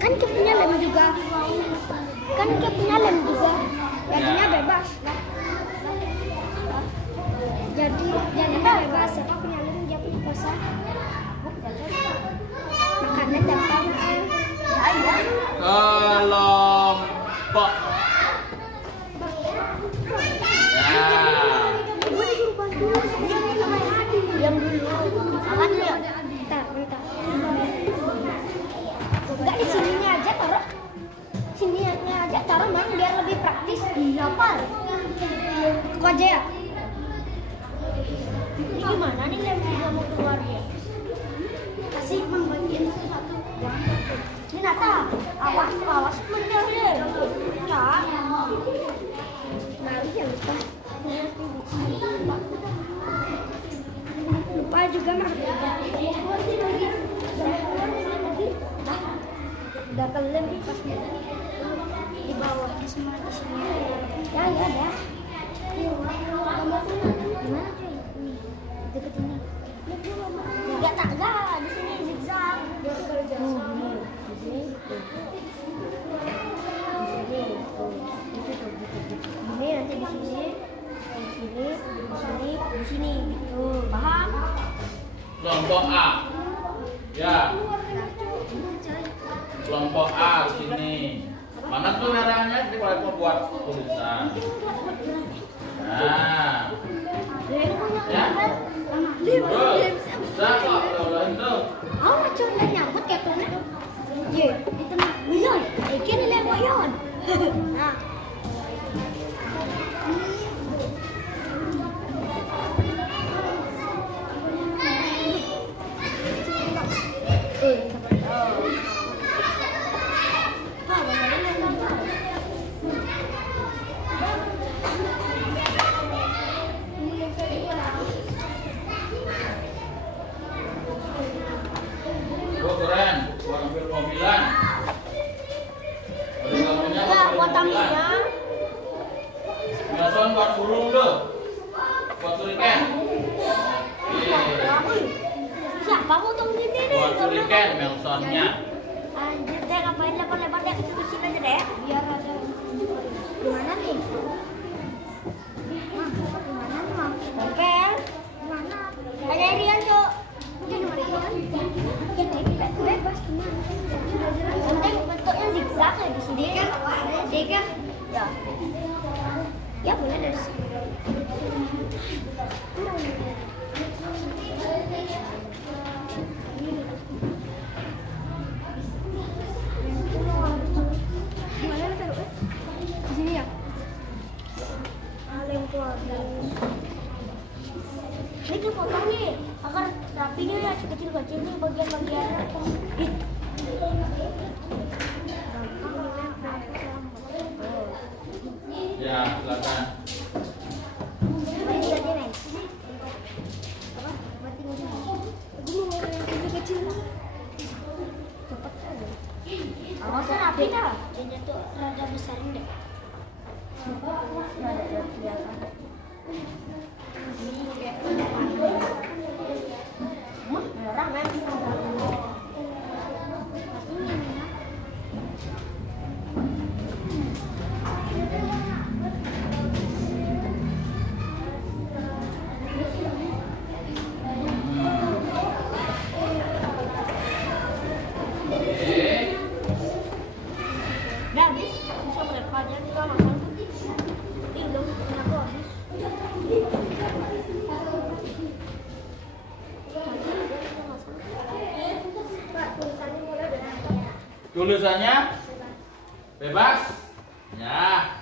Kan dia punya lem juga. Jadinya bebas. Jadi bebas. Siapa punya lem dia bebas. Makannya tempel. Ya. Kelompok. Ya. Gue disuruh bantu. Diam dulu. Makan dulu ya. Bentar. Enggak di sininya aja taruh. Sininya aja taruh Bang biar lebih praktis. Iya Pak. Kok aja ya? Ini gimana nih lem juga mau keluar ya? Kasih Bang bagian satu. Ini Nata. Awas bener ya. Kak. Nah, ya lupa. Lupa juga mah. Udah kelem pas di bawah semua di sini. Ya dah. Gimana cuy? Deket ini. Enggak di sini zigzag. Ini nanti di sini gitu. Paham? Kelompok A. Ya. Kelompok A sini. Mana tuh merahnya? Kita boleh membuat tulisan. Nah. Ya. Bisa kok, boleh itu. Oh, macam udah nyambut kayak mana? Ye, di tengah. Buyon, ini lem buyon. Nah. Keren, buat ambil mobilan. Buat taminya. Biasan buat burung tuh. Buat suriken. Siapa potong gini nih? Buat suriken. Ken Melsonnya. Anjir deh, ngapain lebar-lebar deh, kecil-kecil aja deh. Biar ada. Gimana nih? Gimana nih, Mam? Tempel. Gimana? Ada Rian, Cok. Ini nomor Rian. Ya, bebas gimana? Penting bentuknya zigzag ya di sini. Zigzag. Ya. Ya, boleh dari sini. Di sini ya. Ini kita potong nih agar rapinya ya, kecil-kecil nih bagian-bagiannya. Ya, silakan. Awas rapi dah. Jadi tuh rada besarin deh. Merah men. Udah habis, bisa mereka aja kita makan. Ih, udah aku habis. Pak, tulisannya mulai dari Tulisannya bebas. Ya.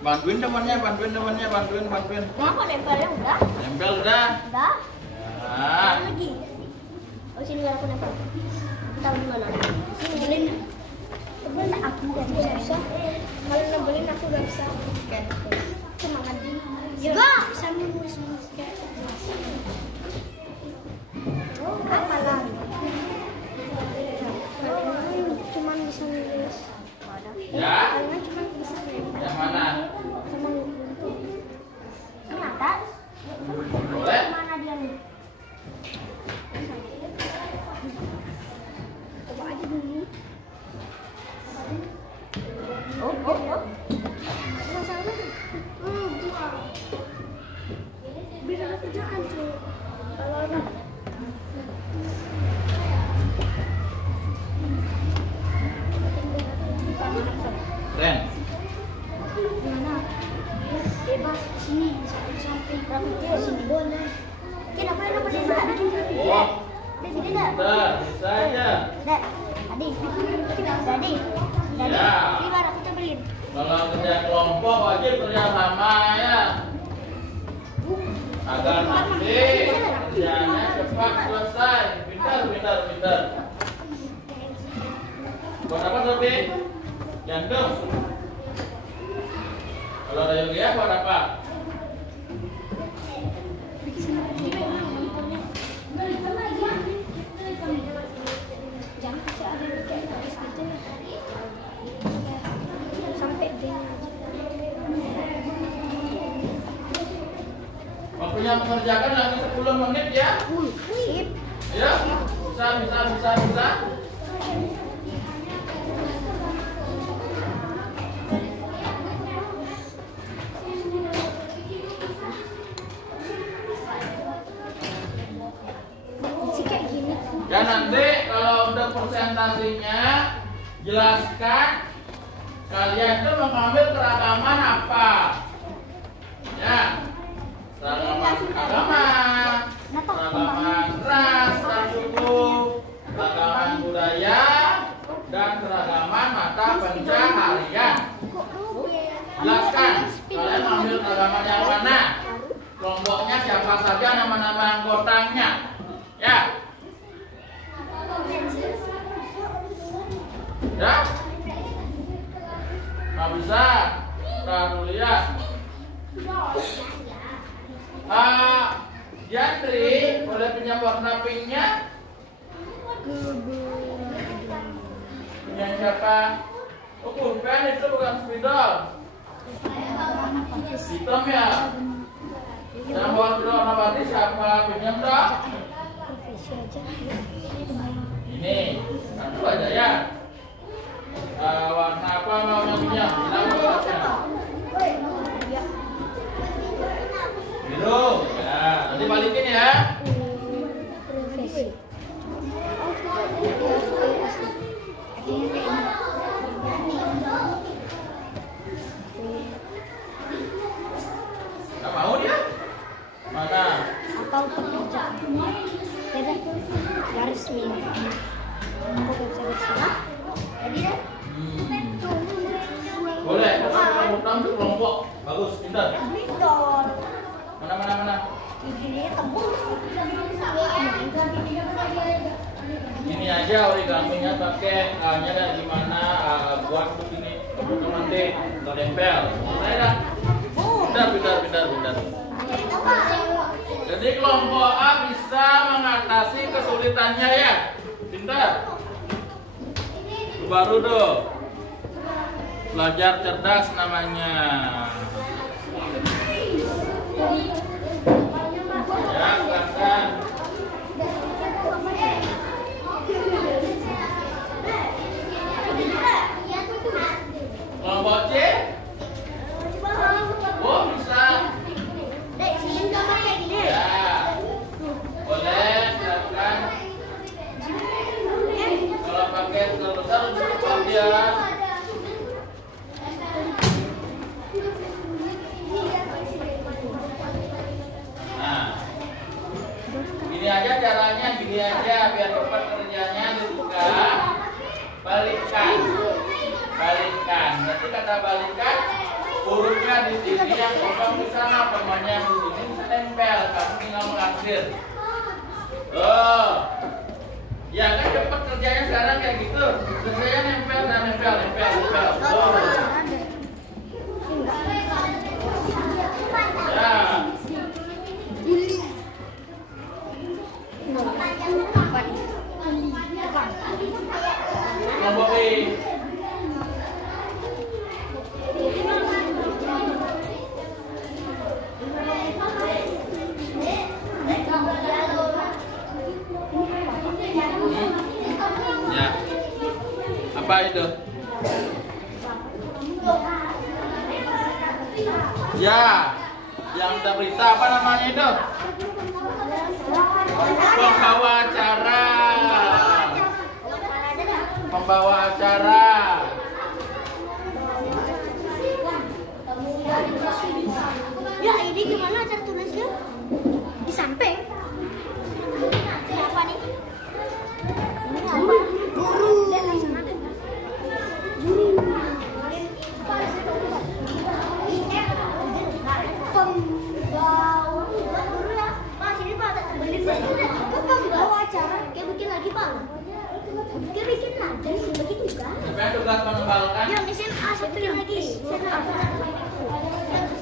Bantuin temannya. Nah, kok nempelnya udah? Nempel udah. Udah? Ya. Lagi? Oh, sini nggak aku nempel. Tahu di mana? Sini nempelin. Nempelin aku nggak bisa. Kalau nempelin aku nggak bisa. Oke. Semangat di. Juga bisa nulis kayak. Apa lagi? Cuman bisa nulis. Ya. Palingan cuma bisa nulis. Yang mana? Sama nulis. Ini atas. Boleh. Mana dia nih? Coba aja dulu. Oh. Masalahnya, buah. Biar ada kerjaan cuy. Kalau ada. Ren. Gimana? Bebas sini, samping rambutnya sini boleh. Kenapa yang dapat ada di sini? Oh. Di sini dah. Bisa aja. Dek, Adi. Dadi. Ya. Gimana kita beliin? Kalau kerja kelompok wajib kerja sama ya. Agar nanti kerjanya cepat selesai. Pintar. Buat apa Sofi? Jantung. Kalau ada yogi ya buat apa? Jangan kasih ada kayak garis gitu ya. Sampai dia. Waktunya mengerjakan lagi 10 menit ya. Sip. Ya. Bisa. Kayak gini. Ya nanti kalau udah presentasinya jelaskan kalian itu mengambil keragaman apa. Ya. Keragaman agama, keragaman ras dan suku, keragaman budaya, dan keragaman mata pencaharian. Jelaskan kalian mengambil keragaman yang mana, kelompoknya siapa saja, nama-nama anggotanya. Ya. Ya. Nggak bisa. Ntar dulu lihat. Yandri, boleh pinjam warna pinknya? Punya siapa? Oh, pulpen itu bukan spidol. Hitam ya? Yang bawa spidol warna batik siapa? Pinjam dong? Ini satu aja ya. Warna apa maunya punya? Biru. Ya, nanti balikin ya. Nggak mau dia? Mana? Atau pekerjaan? Jadi garis merah. Aku kerja di sana. Jadi deh. Boleh. Kamu kelompok. Bagus, pintar. Pintar. Mana? Ini tembus. Ini aja origaminya pakai A-nya dan gimana buat begini. Kemudian nanti nggak nempel. Saya dah. Pintar. Jadi kelompok A bisa mengatasi kesulitannya ya. Pintar. Baru dong. Belajar cerdas namanya. Ya, silakan. Kelompok C? Oh, bisa. Dek, sini gambar kayak gini. Ya. Boleh, silakan. Kalau pakai besar lebih cepat ya. Nah, gini aja caranya, gini aja biar cepat kerjanya dibuka. Balikan. Nanti kata balikan, hurufnya di sini yang kosong di sana, temannya yang di sini bisa tempel. Kamu tinggal mengakhir. Oh, ya kan cepat kerjanya sekarang kayak gitu. Selesai nempel. Oh. Ya. Kelompok B. Ya. Apa itu? Ya. Yang ada berita apa namanya itu? Pembawa acara. Ya, ini gimana cara tulisnya? Di samping. Ini apa nih? Ini apa? Guru. Pembawa guru ya. Mas, ini Pak, beli pembawa acara. Kayak bikin lagi, Pak. Bikin lagi, bikin juga. Siapa tugas menembalkan? Ya, di sini A1 lagi.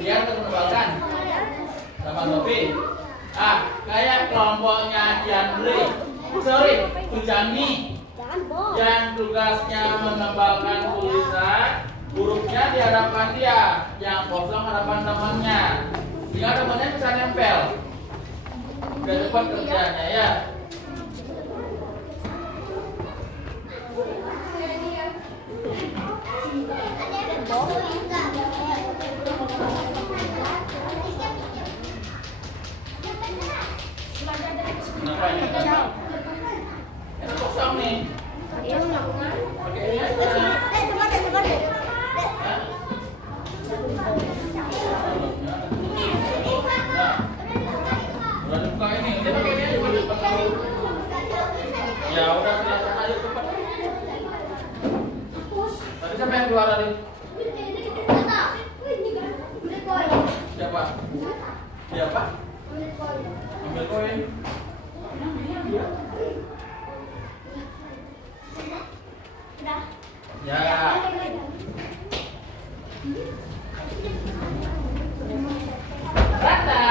Dia menembalkan. Sama Sofi. Kayak kelompoknya Tujani. Jangan bohong. Yang tugasnya menembalkan tulisan, hurufnya di hadapan dia, yang kosong hadapan temannya. Sehingga temannya bisa nempel. Udah cepat kerjanya ya. Kenapa ini? Ini kosong nih. Pakai ini aja. Sebentar. Udah dibuka ini. Ini pakai ini aja. Ya udah silakan aja cepat. Tadi siapa yang keluar tadi? Siapa? Siapa? Ambil koin. Ya. Rata.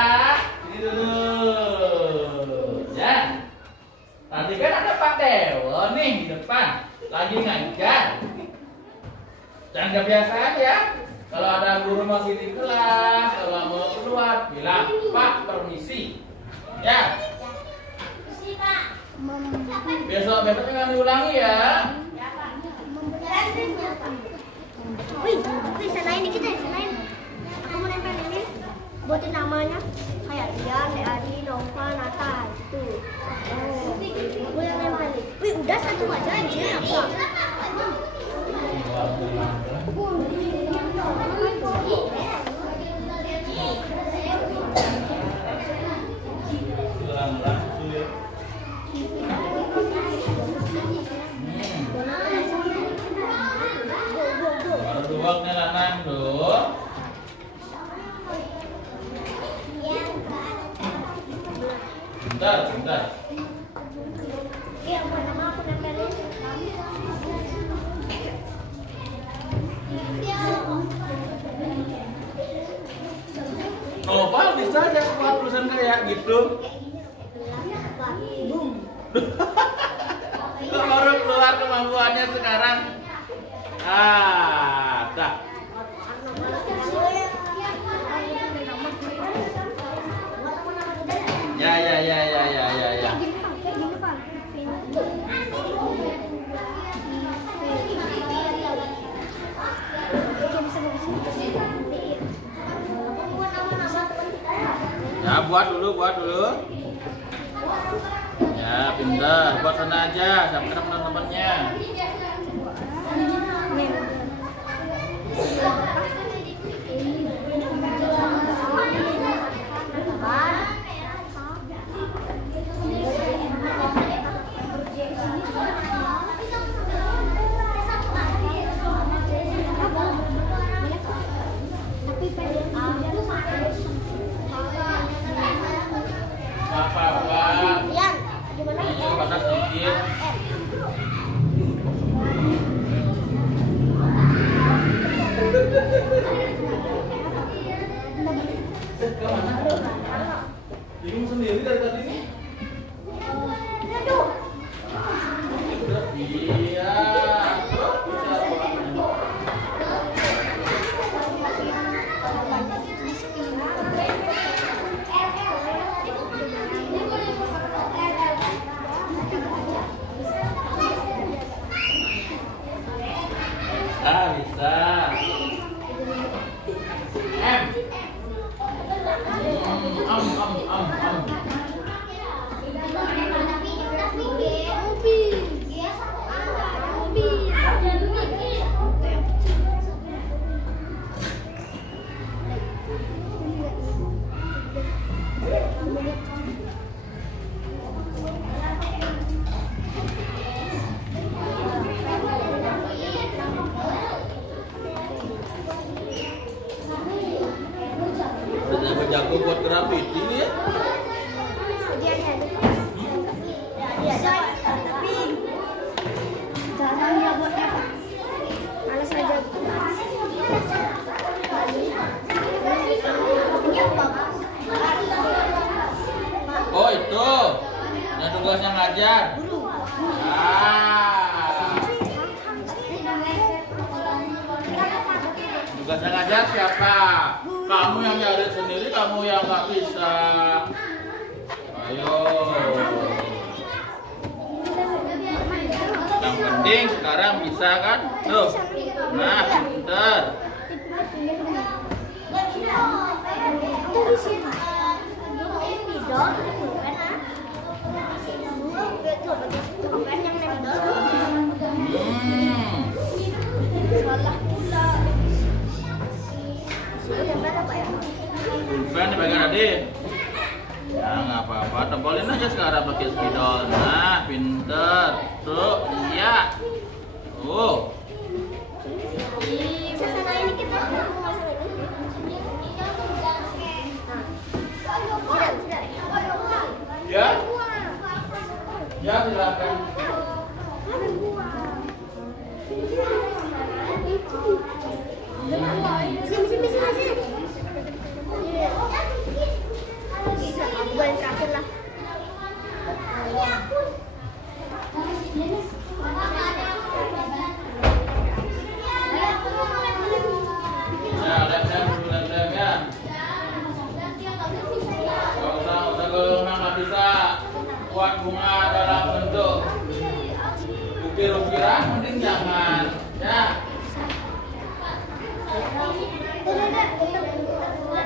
Ini dulu. Ya. Tadi kan ada Pak Dewo nih di depan. Lagi ngajar. Jangan biasa aja. Kalau ada guru masih di kelas, kalau mau keluar, bilang, Pak, permisi. Ya. Besok jangan diulangi ya. Wih, sanain dikit deh, sanain. Kamu nempel ini, buatin namanya. Kayak Rian, Adi, Nova, Nata, itu. Gue yang nempel. Wih, udah satu aja ini apa? Waktunya lanang dong. Bentar. Iya, nama aku nempelin. Nopal bisa aja buat tulisan kayak gitu. Boom. Baru keluar kemampuannya sekarang. Dah. Ya. Gini, Pak. Ya, buat dulu. Ya, pintar. Buat sana aja, sampai teman-temannya. Apa? Rian, gimana? Ini panas sedikit. Bingung sendiri dari tadi nih. Iya. Bisa. Jago buat graffiti nih ya. Tapi caranya buat apa? Alas aja. Oh itu, yang tugasnya ngajar. Tugasnya ngajar siapa? Kamu yang nyari sendiri, kamu yang nggak bisa. Ayo. Yang penting sekarang bisa kan? Tuh. Nah, pinter. Pulpen di bagian tadi. Ya nggak apa-apa, tempolin aja sekarang pakai spidol. Nah, pinter. Tuh, iya. Ya? Ya, silakan. Sini. Bisa, gue yang terakhir lah. Ya, lem-lem ya. Nggak usah nggak bisa buat bunga dalam jangan. Ya.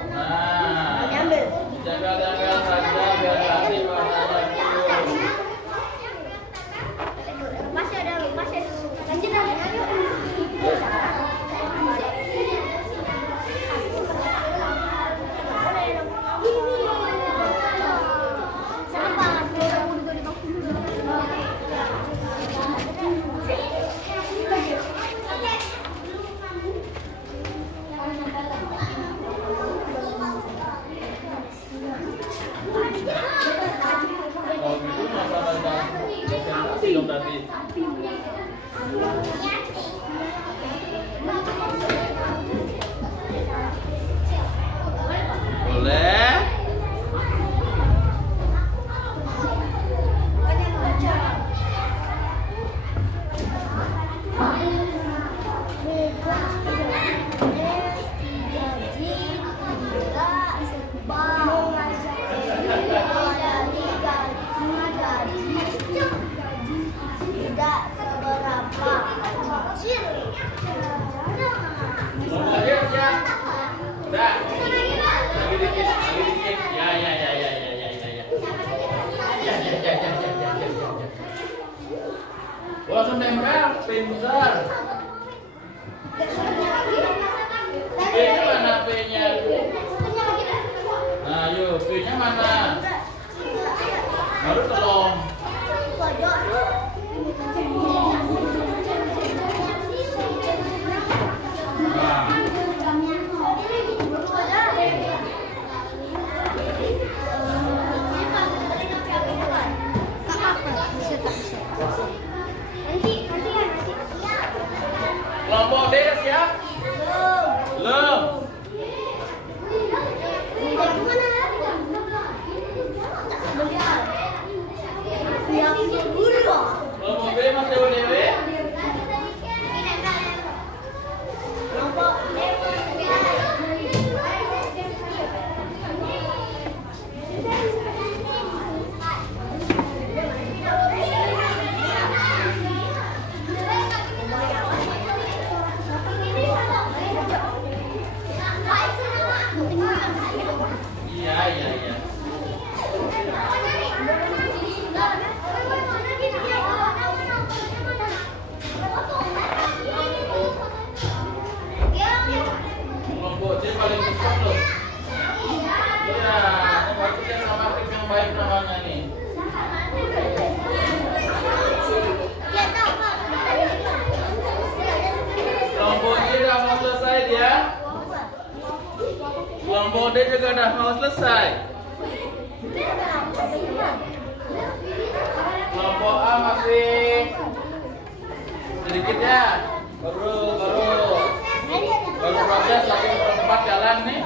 Nah, jaga-jaga saja biar nanti warnanya biru. Masih ada, lanjut dah. Kalau gitu masalah presentasi dong tadi. Boleh? Tidak seberapa kecil. Lagi ya. Udah. Lagi dikit. Ya. Langsung nempel, pintar. P-nya mana P-nya? Nah, yuk, P-nya mana? Baru tolong. Kelompok D siap? Belum. Kelompok B Mas Dewa Dewi. Iya. Kelompok C paling besar loh. Iya, tempatnya sama tim yang baik namanya nih. Kelompok C udah mau selesai dia. Kelompok D juga udah mau selesai. Kelompok A masih sedikit ya. Baru proses lagi perempat jalan nih.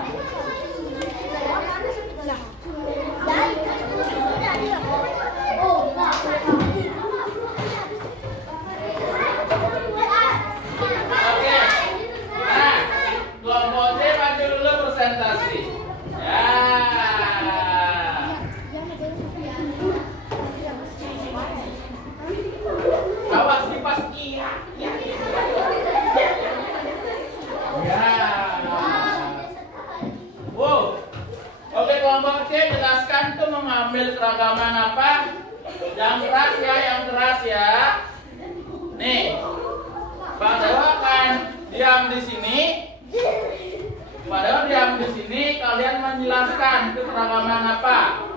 Oke. Nah, kelompok C maju dulu presentasi. Ya. Awas kipas iya. Wow. Oke, kelompok C jelaskan tuh mengambil keragaman apa? Yang keras ya, Nih, Pak Dewa akan diam di sini. Pak Dewa diam di sini. Kalian menjelaskan itu keragaman apa?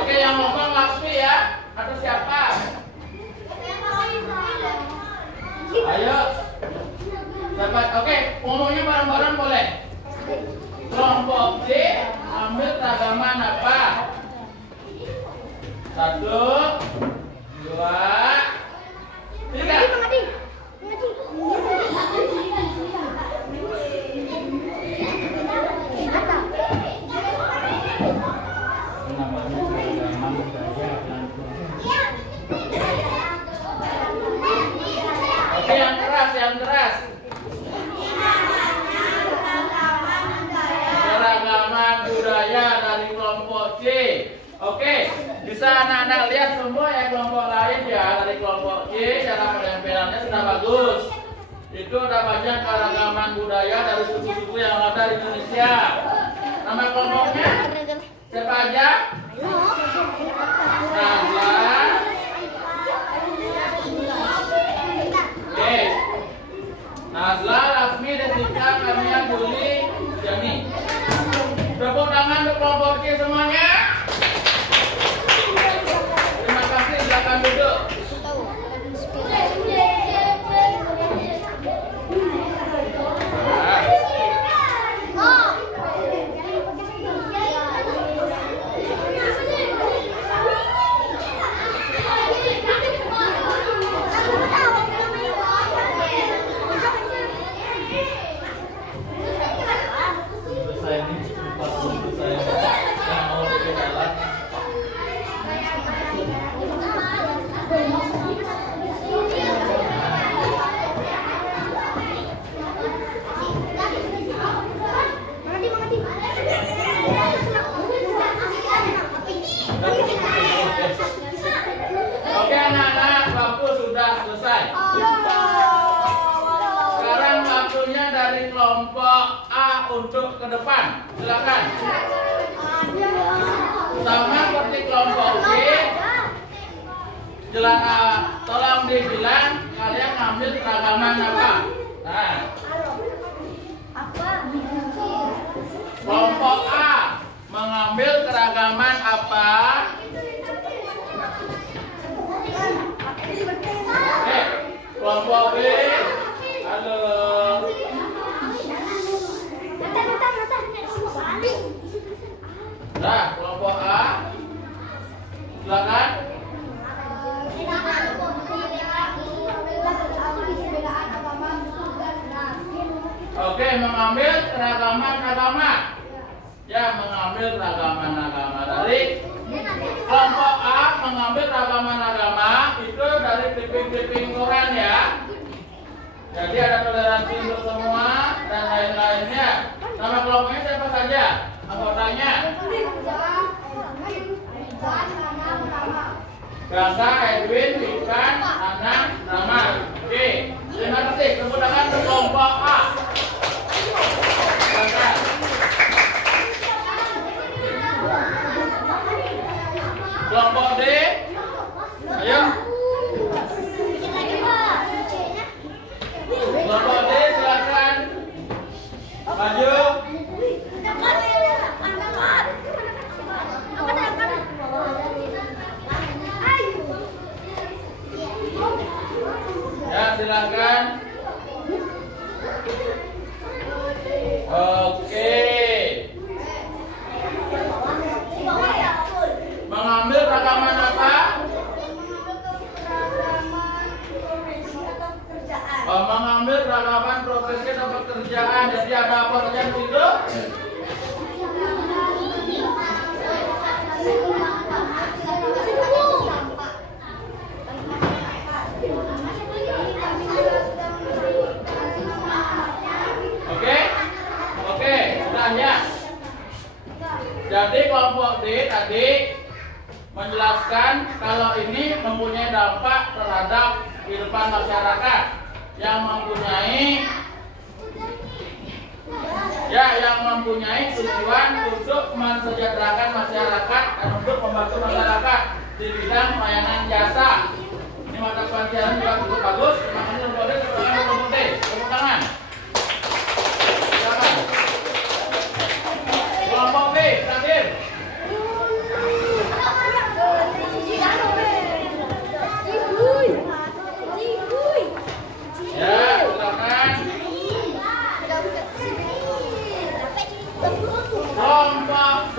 Oke, yang ngomong Laksmi ya, atau siapa? Ayo. Dapat. Oke, ngomongnya bareng-bareng boleh. Kelompok C ambil keragaman apa? 1, 2, 3. Oke, yang keras. Keragaman budaya dari kelompok C. Oke, Bisa anak-anak lihat semua ya kelompok lain ya. Dari kelompok C cara penempelannya sudah bagus. Itu ada banyak keragaman budaya dari suku-suku yang ada di Indonesia. Nama kelompoknya siapa aja? Nazla. Oke. Nazla, Lasmi, Desika, Kamia, Juli, Jani. Tepuk tangan untuk kelompok C semuanya. Terima kasih, silakan duduk. Oke anak-anak, waktu sudah selesai. Sekarang waktunya dari kelompok A untuk ke depan. Silakan. Sama seperti kelompok B. Tolong dibilang kalian ngambil keragaman apa? Nah. Kelompok A mengambil keragaman apa? Kelompok B, halo. Nah, kelompok A, silakan. Oke, mengambil keragaman agama. Ya, mengambil keragaman agama dari kelompok A mengambil ragaman agama itu dari clipping-clipping koran ya. Jadi ada toleransi untuk semua dan lain-lainnya. Nama kelompoknya siapa saja? Anggotanya? Gangga, Edwin, Ikan, Anang, Rama. Oke, terima kasih. Tepuk tangan untuk kelompok A. Silakan. Kelompok D, ayo. Kelompok D, silakan maju. Ya, silakan. Oke. Mengambil ragaman apa? Mengambil ragaman profesi atau pekerjaan. Jadi ada apa saja di situ? Oke, sudah ya. Jadi kelompok D tadi menjelaskan kalau ini mempunyai dampak terhadap kehidupan masyarakat yang mempunyai tujuan untuk mensejahterakan masyarakat dan untuk membantu masyarakat di bidang pelayanan jasa. Ini mata pelajaran juga cukup bagus. Terima kasih kelompok D. Tepuk tangan. Silakan. Kelompok B terakhir. Ya, silakan. Kelompok B.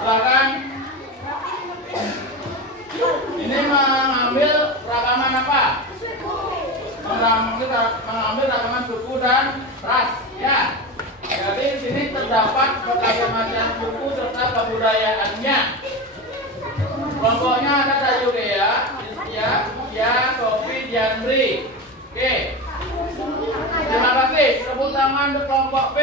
Silakan. Ini mengambil ragaman apa? Mengambil ragaman suku dan ras. Ya. Jadi di sini terdapat berbagai macam suku serta kebudayaannya. Kelompoknya ada Dayudea, ya, Sofi, Jandri. Oke. Terima kasih. Tepuk tangan untuk kelompok B.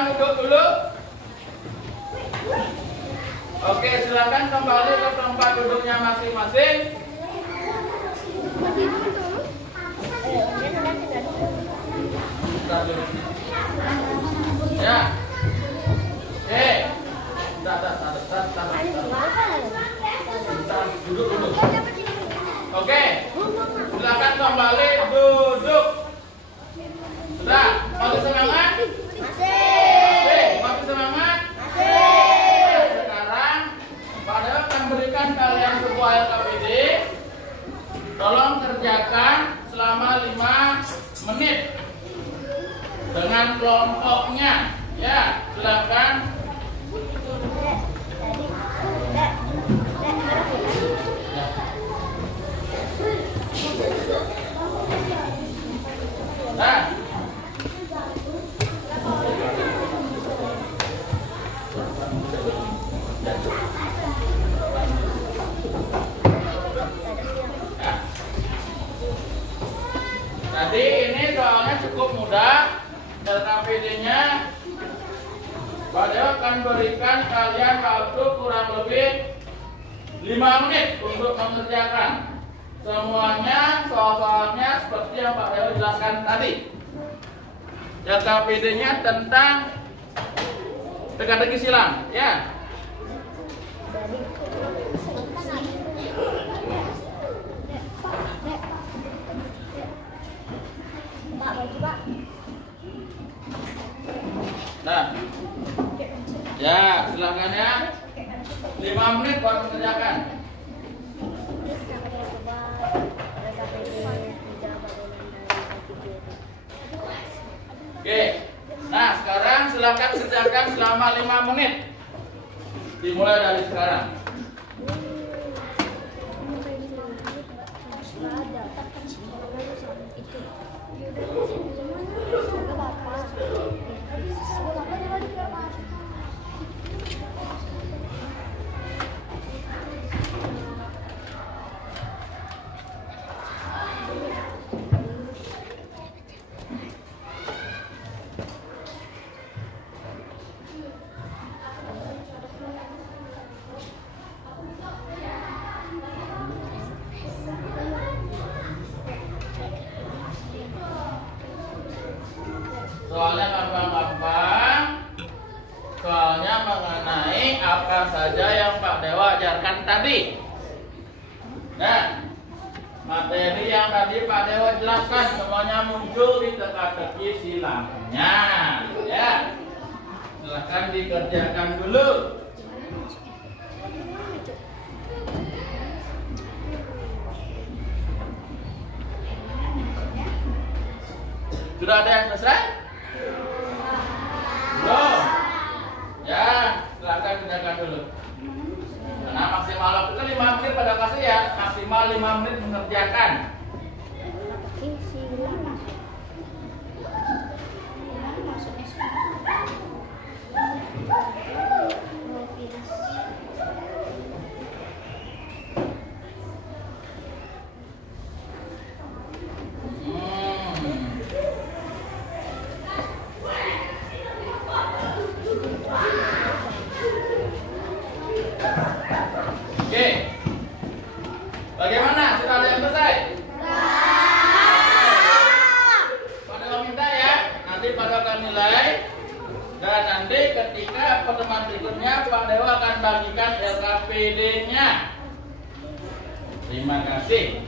silakan duduk dulu. Oke, silakan kembali ke tempat duduknya masing-masing. Ya. Duduk dulu. Oke. Silakan kembali duduk. Sudah, masih semangat? Masih. Masih semangat? Masih. Sekarang Pak Dewa akan berikan kalian sebuah LKPD. Tolong kerjakan selama 5 menit dengan kelompoknya. Ya, silakan. Nah. Jadi ini soalnya cukup mudah. LKPD-nya Pak Dewa akan berikan kalian waktu kurang lebih 5 menit untuk mengerjakan semuanya. Soal-soalnya seperti yang Pak Dewa jelaskan tadi. LKPD-nya tentang teka-teki silang, ya. Nah, ya silakan ya. 5 menit buat mengerjakan. Oke. Nah, sekarang silakan kerjakan selama 5 menit. Dimulai dari sekarang. Soalnya gampang-gampang. Soalnya mengenai apa saja yang Pak Dewa ajarkan tadi. Nah, materi yang tadi Pak Dewa jelaskan semuanya muncul di teka-teki silangnya. Ya, silahkan dikerjakan dulu. Sudah ada yang selesai? Belum? Ya, silakan kerjakan dulu. Karena maksimal waktu 5 menit pada kasih ya, maksimal 5 menit mengerjakan. Oke, bagaimana? Sudah ada yang selesai? Pak Dewa minta ya, nanti Pak Dewa akan nilai. Dan nanti ketika pertemuan berikutnya Pak Dewa akan bagikan LKPD-nya. Terima kasih.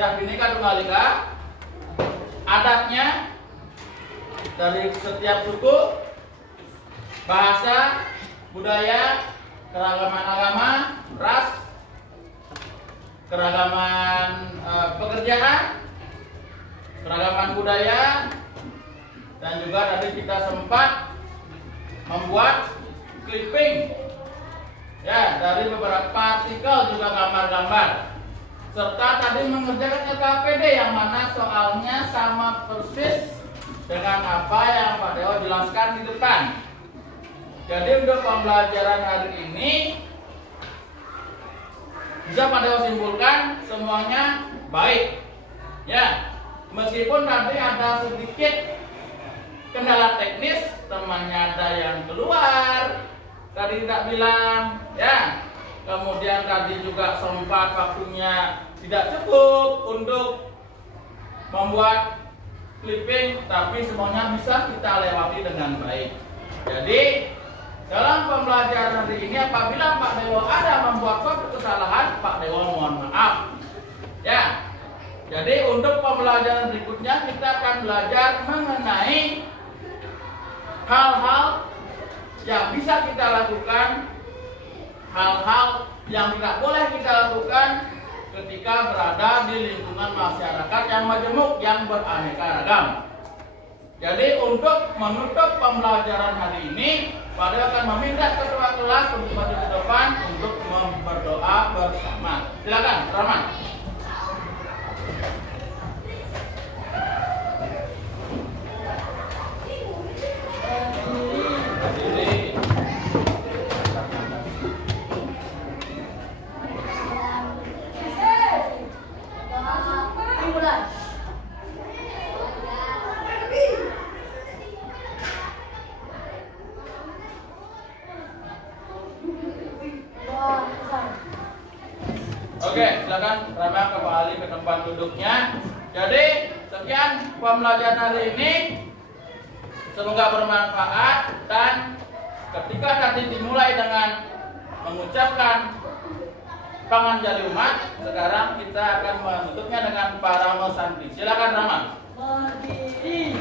sejarah Bhinneka Tunggal Ika, adatnya dari setiap suku, bahasa, budaya, keragaman agama, ras, keragaman pekerjaan, keragaman budaya, dan juga tadi kita sempat membuat clipping ya dari beberapa artikel, juga gambar-gambar, serta tadi mengerjakan LKPD yang mana soalnya sama persis dengan apa yang Pak Dewo jelaskan di depan. Jadi untuk pembelajaran hari ini bisa Pak Dewo simpulkan semuanya baik ya, meskipun tadi ada sedikit kendala teknis, temannya ada yang keluar tadi tidak bilang ya, kemudian tadi juga sempat waktunya tidak cukup untuk membuat clipping, tapi semuanya bisa kita lewati dengan baik. Jadi dalam pembelajaran hari ini apabila Pak Dewo ada membuat suatu kesalahan, Pak Dewo mohon maaf ya. Jadi untuk pembelajaran berikutnya kita akan belajar mengenai hal-hal yang bisa kita lakukan, hal-hal yang tidak boleh kita lakukan ketika berada di lingkungan masyarakat yang majemuk, yang beraneka ragam. Jadi untuk menutup pembelajaran hari ini, Pak Dewo akan meminta ketua kelas untuk maju ke depan untuk berdoa bersama. Silakan, Rahman. Oke, silakan Rama kembali ke tempat duduknya. Jadi sekian pembelajaran hari ini, semoga bermanfaat, dan ketika tadi dimulai dengan mengucapkan pangan jali umat, sekarang kita akan menutupnya dengan para mesanti. Silakan Rama. Berdiri.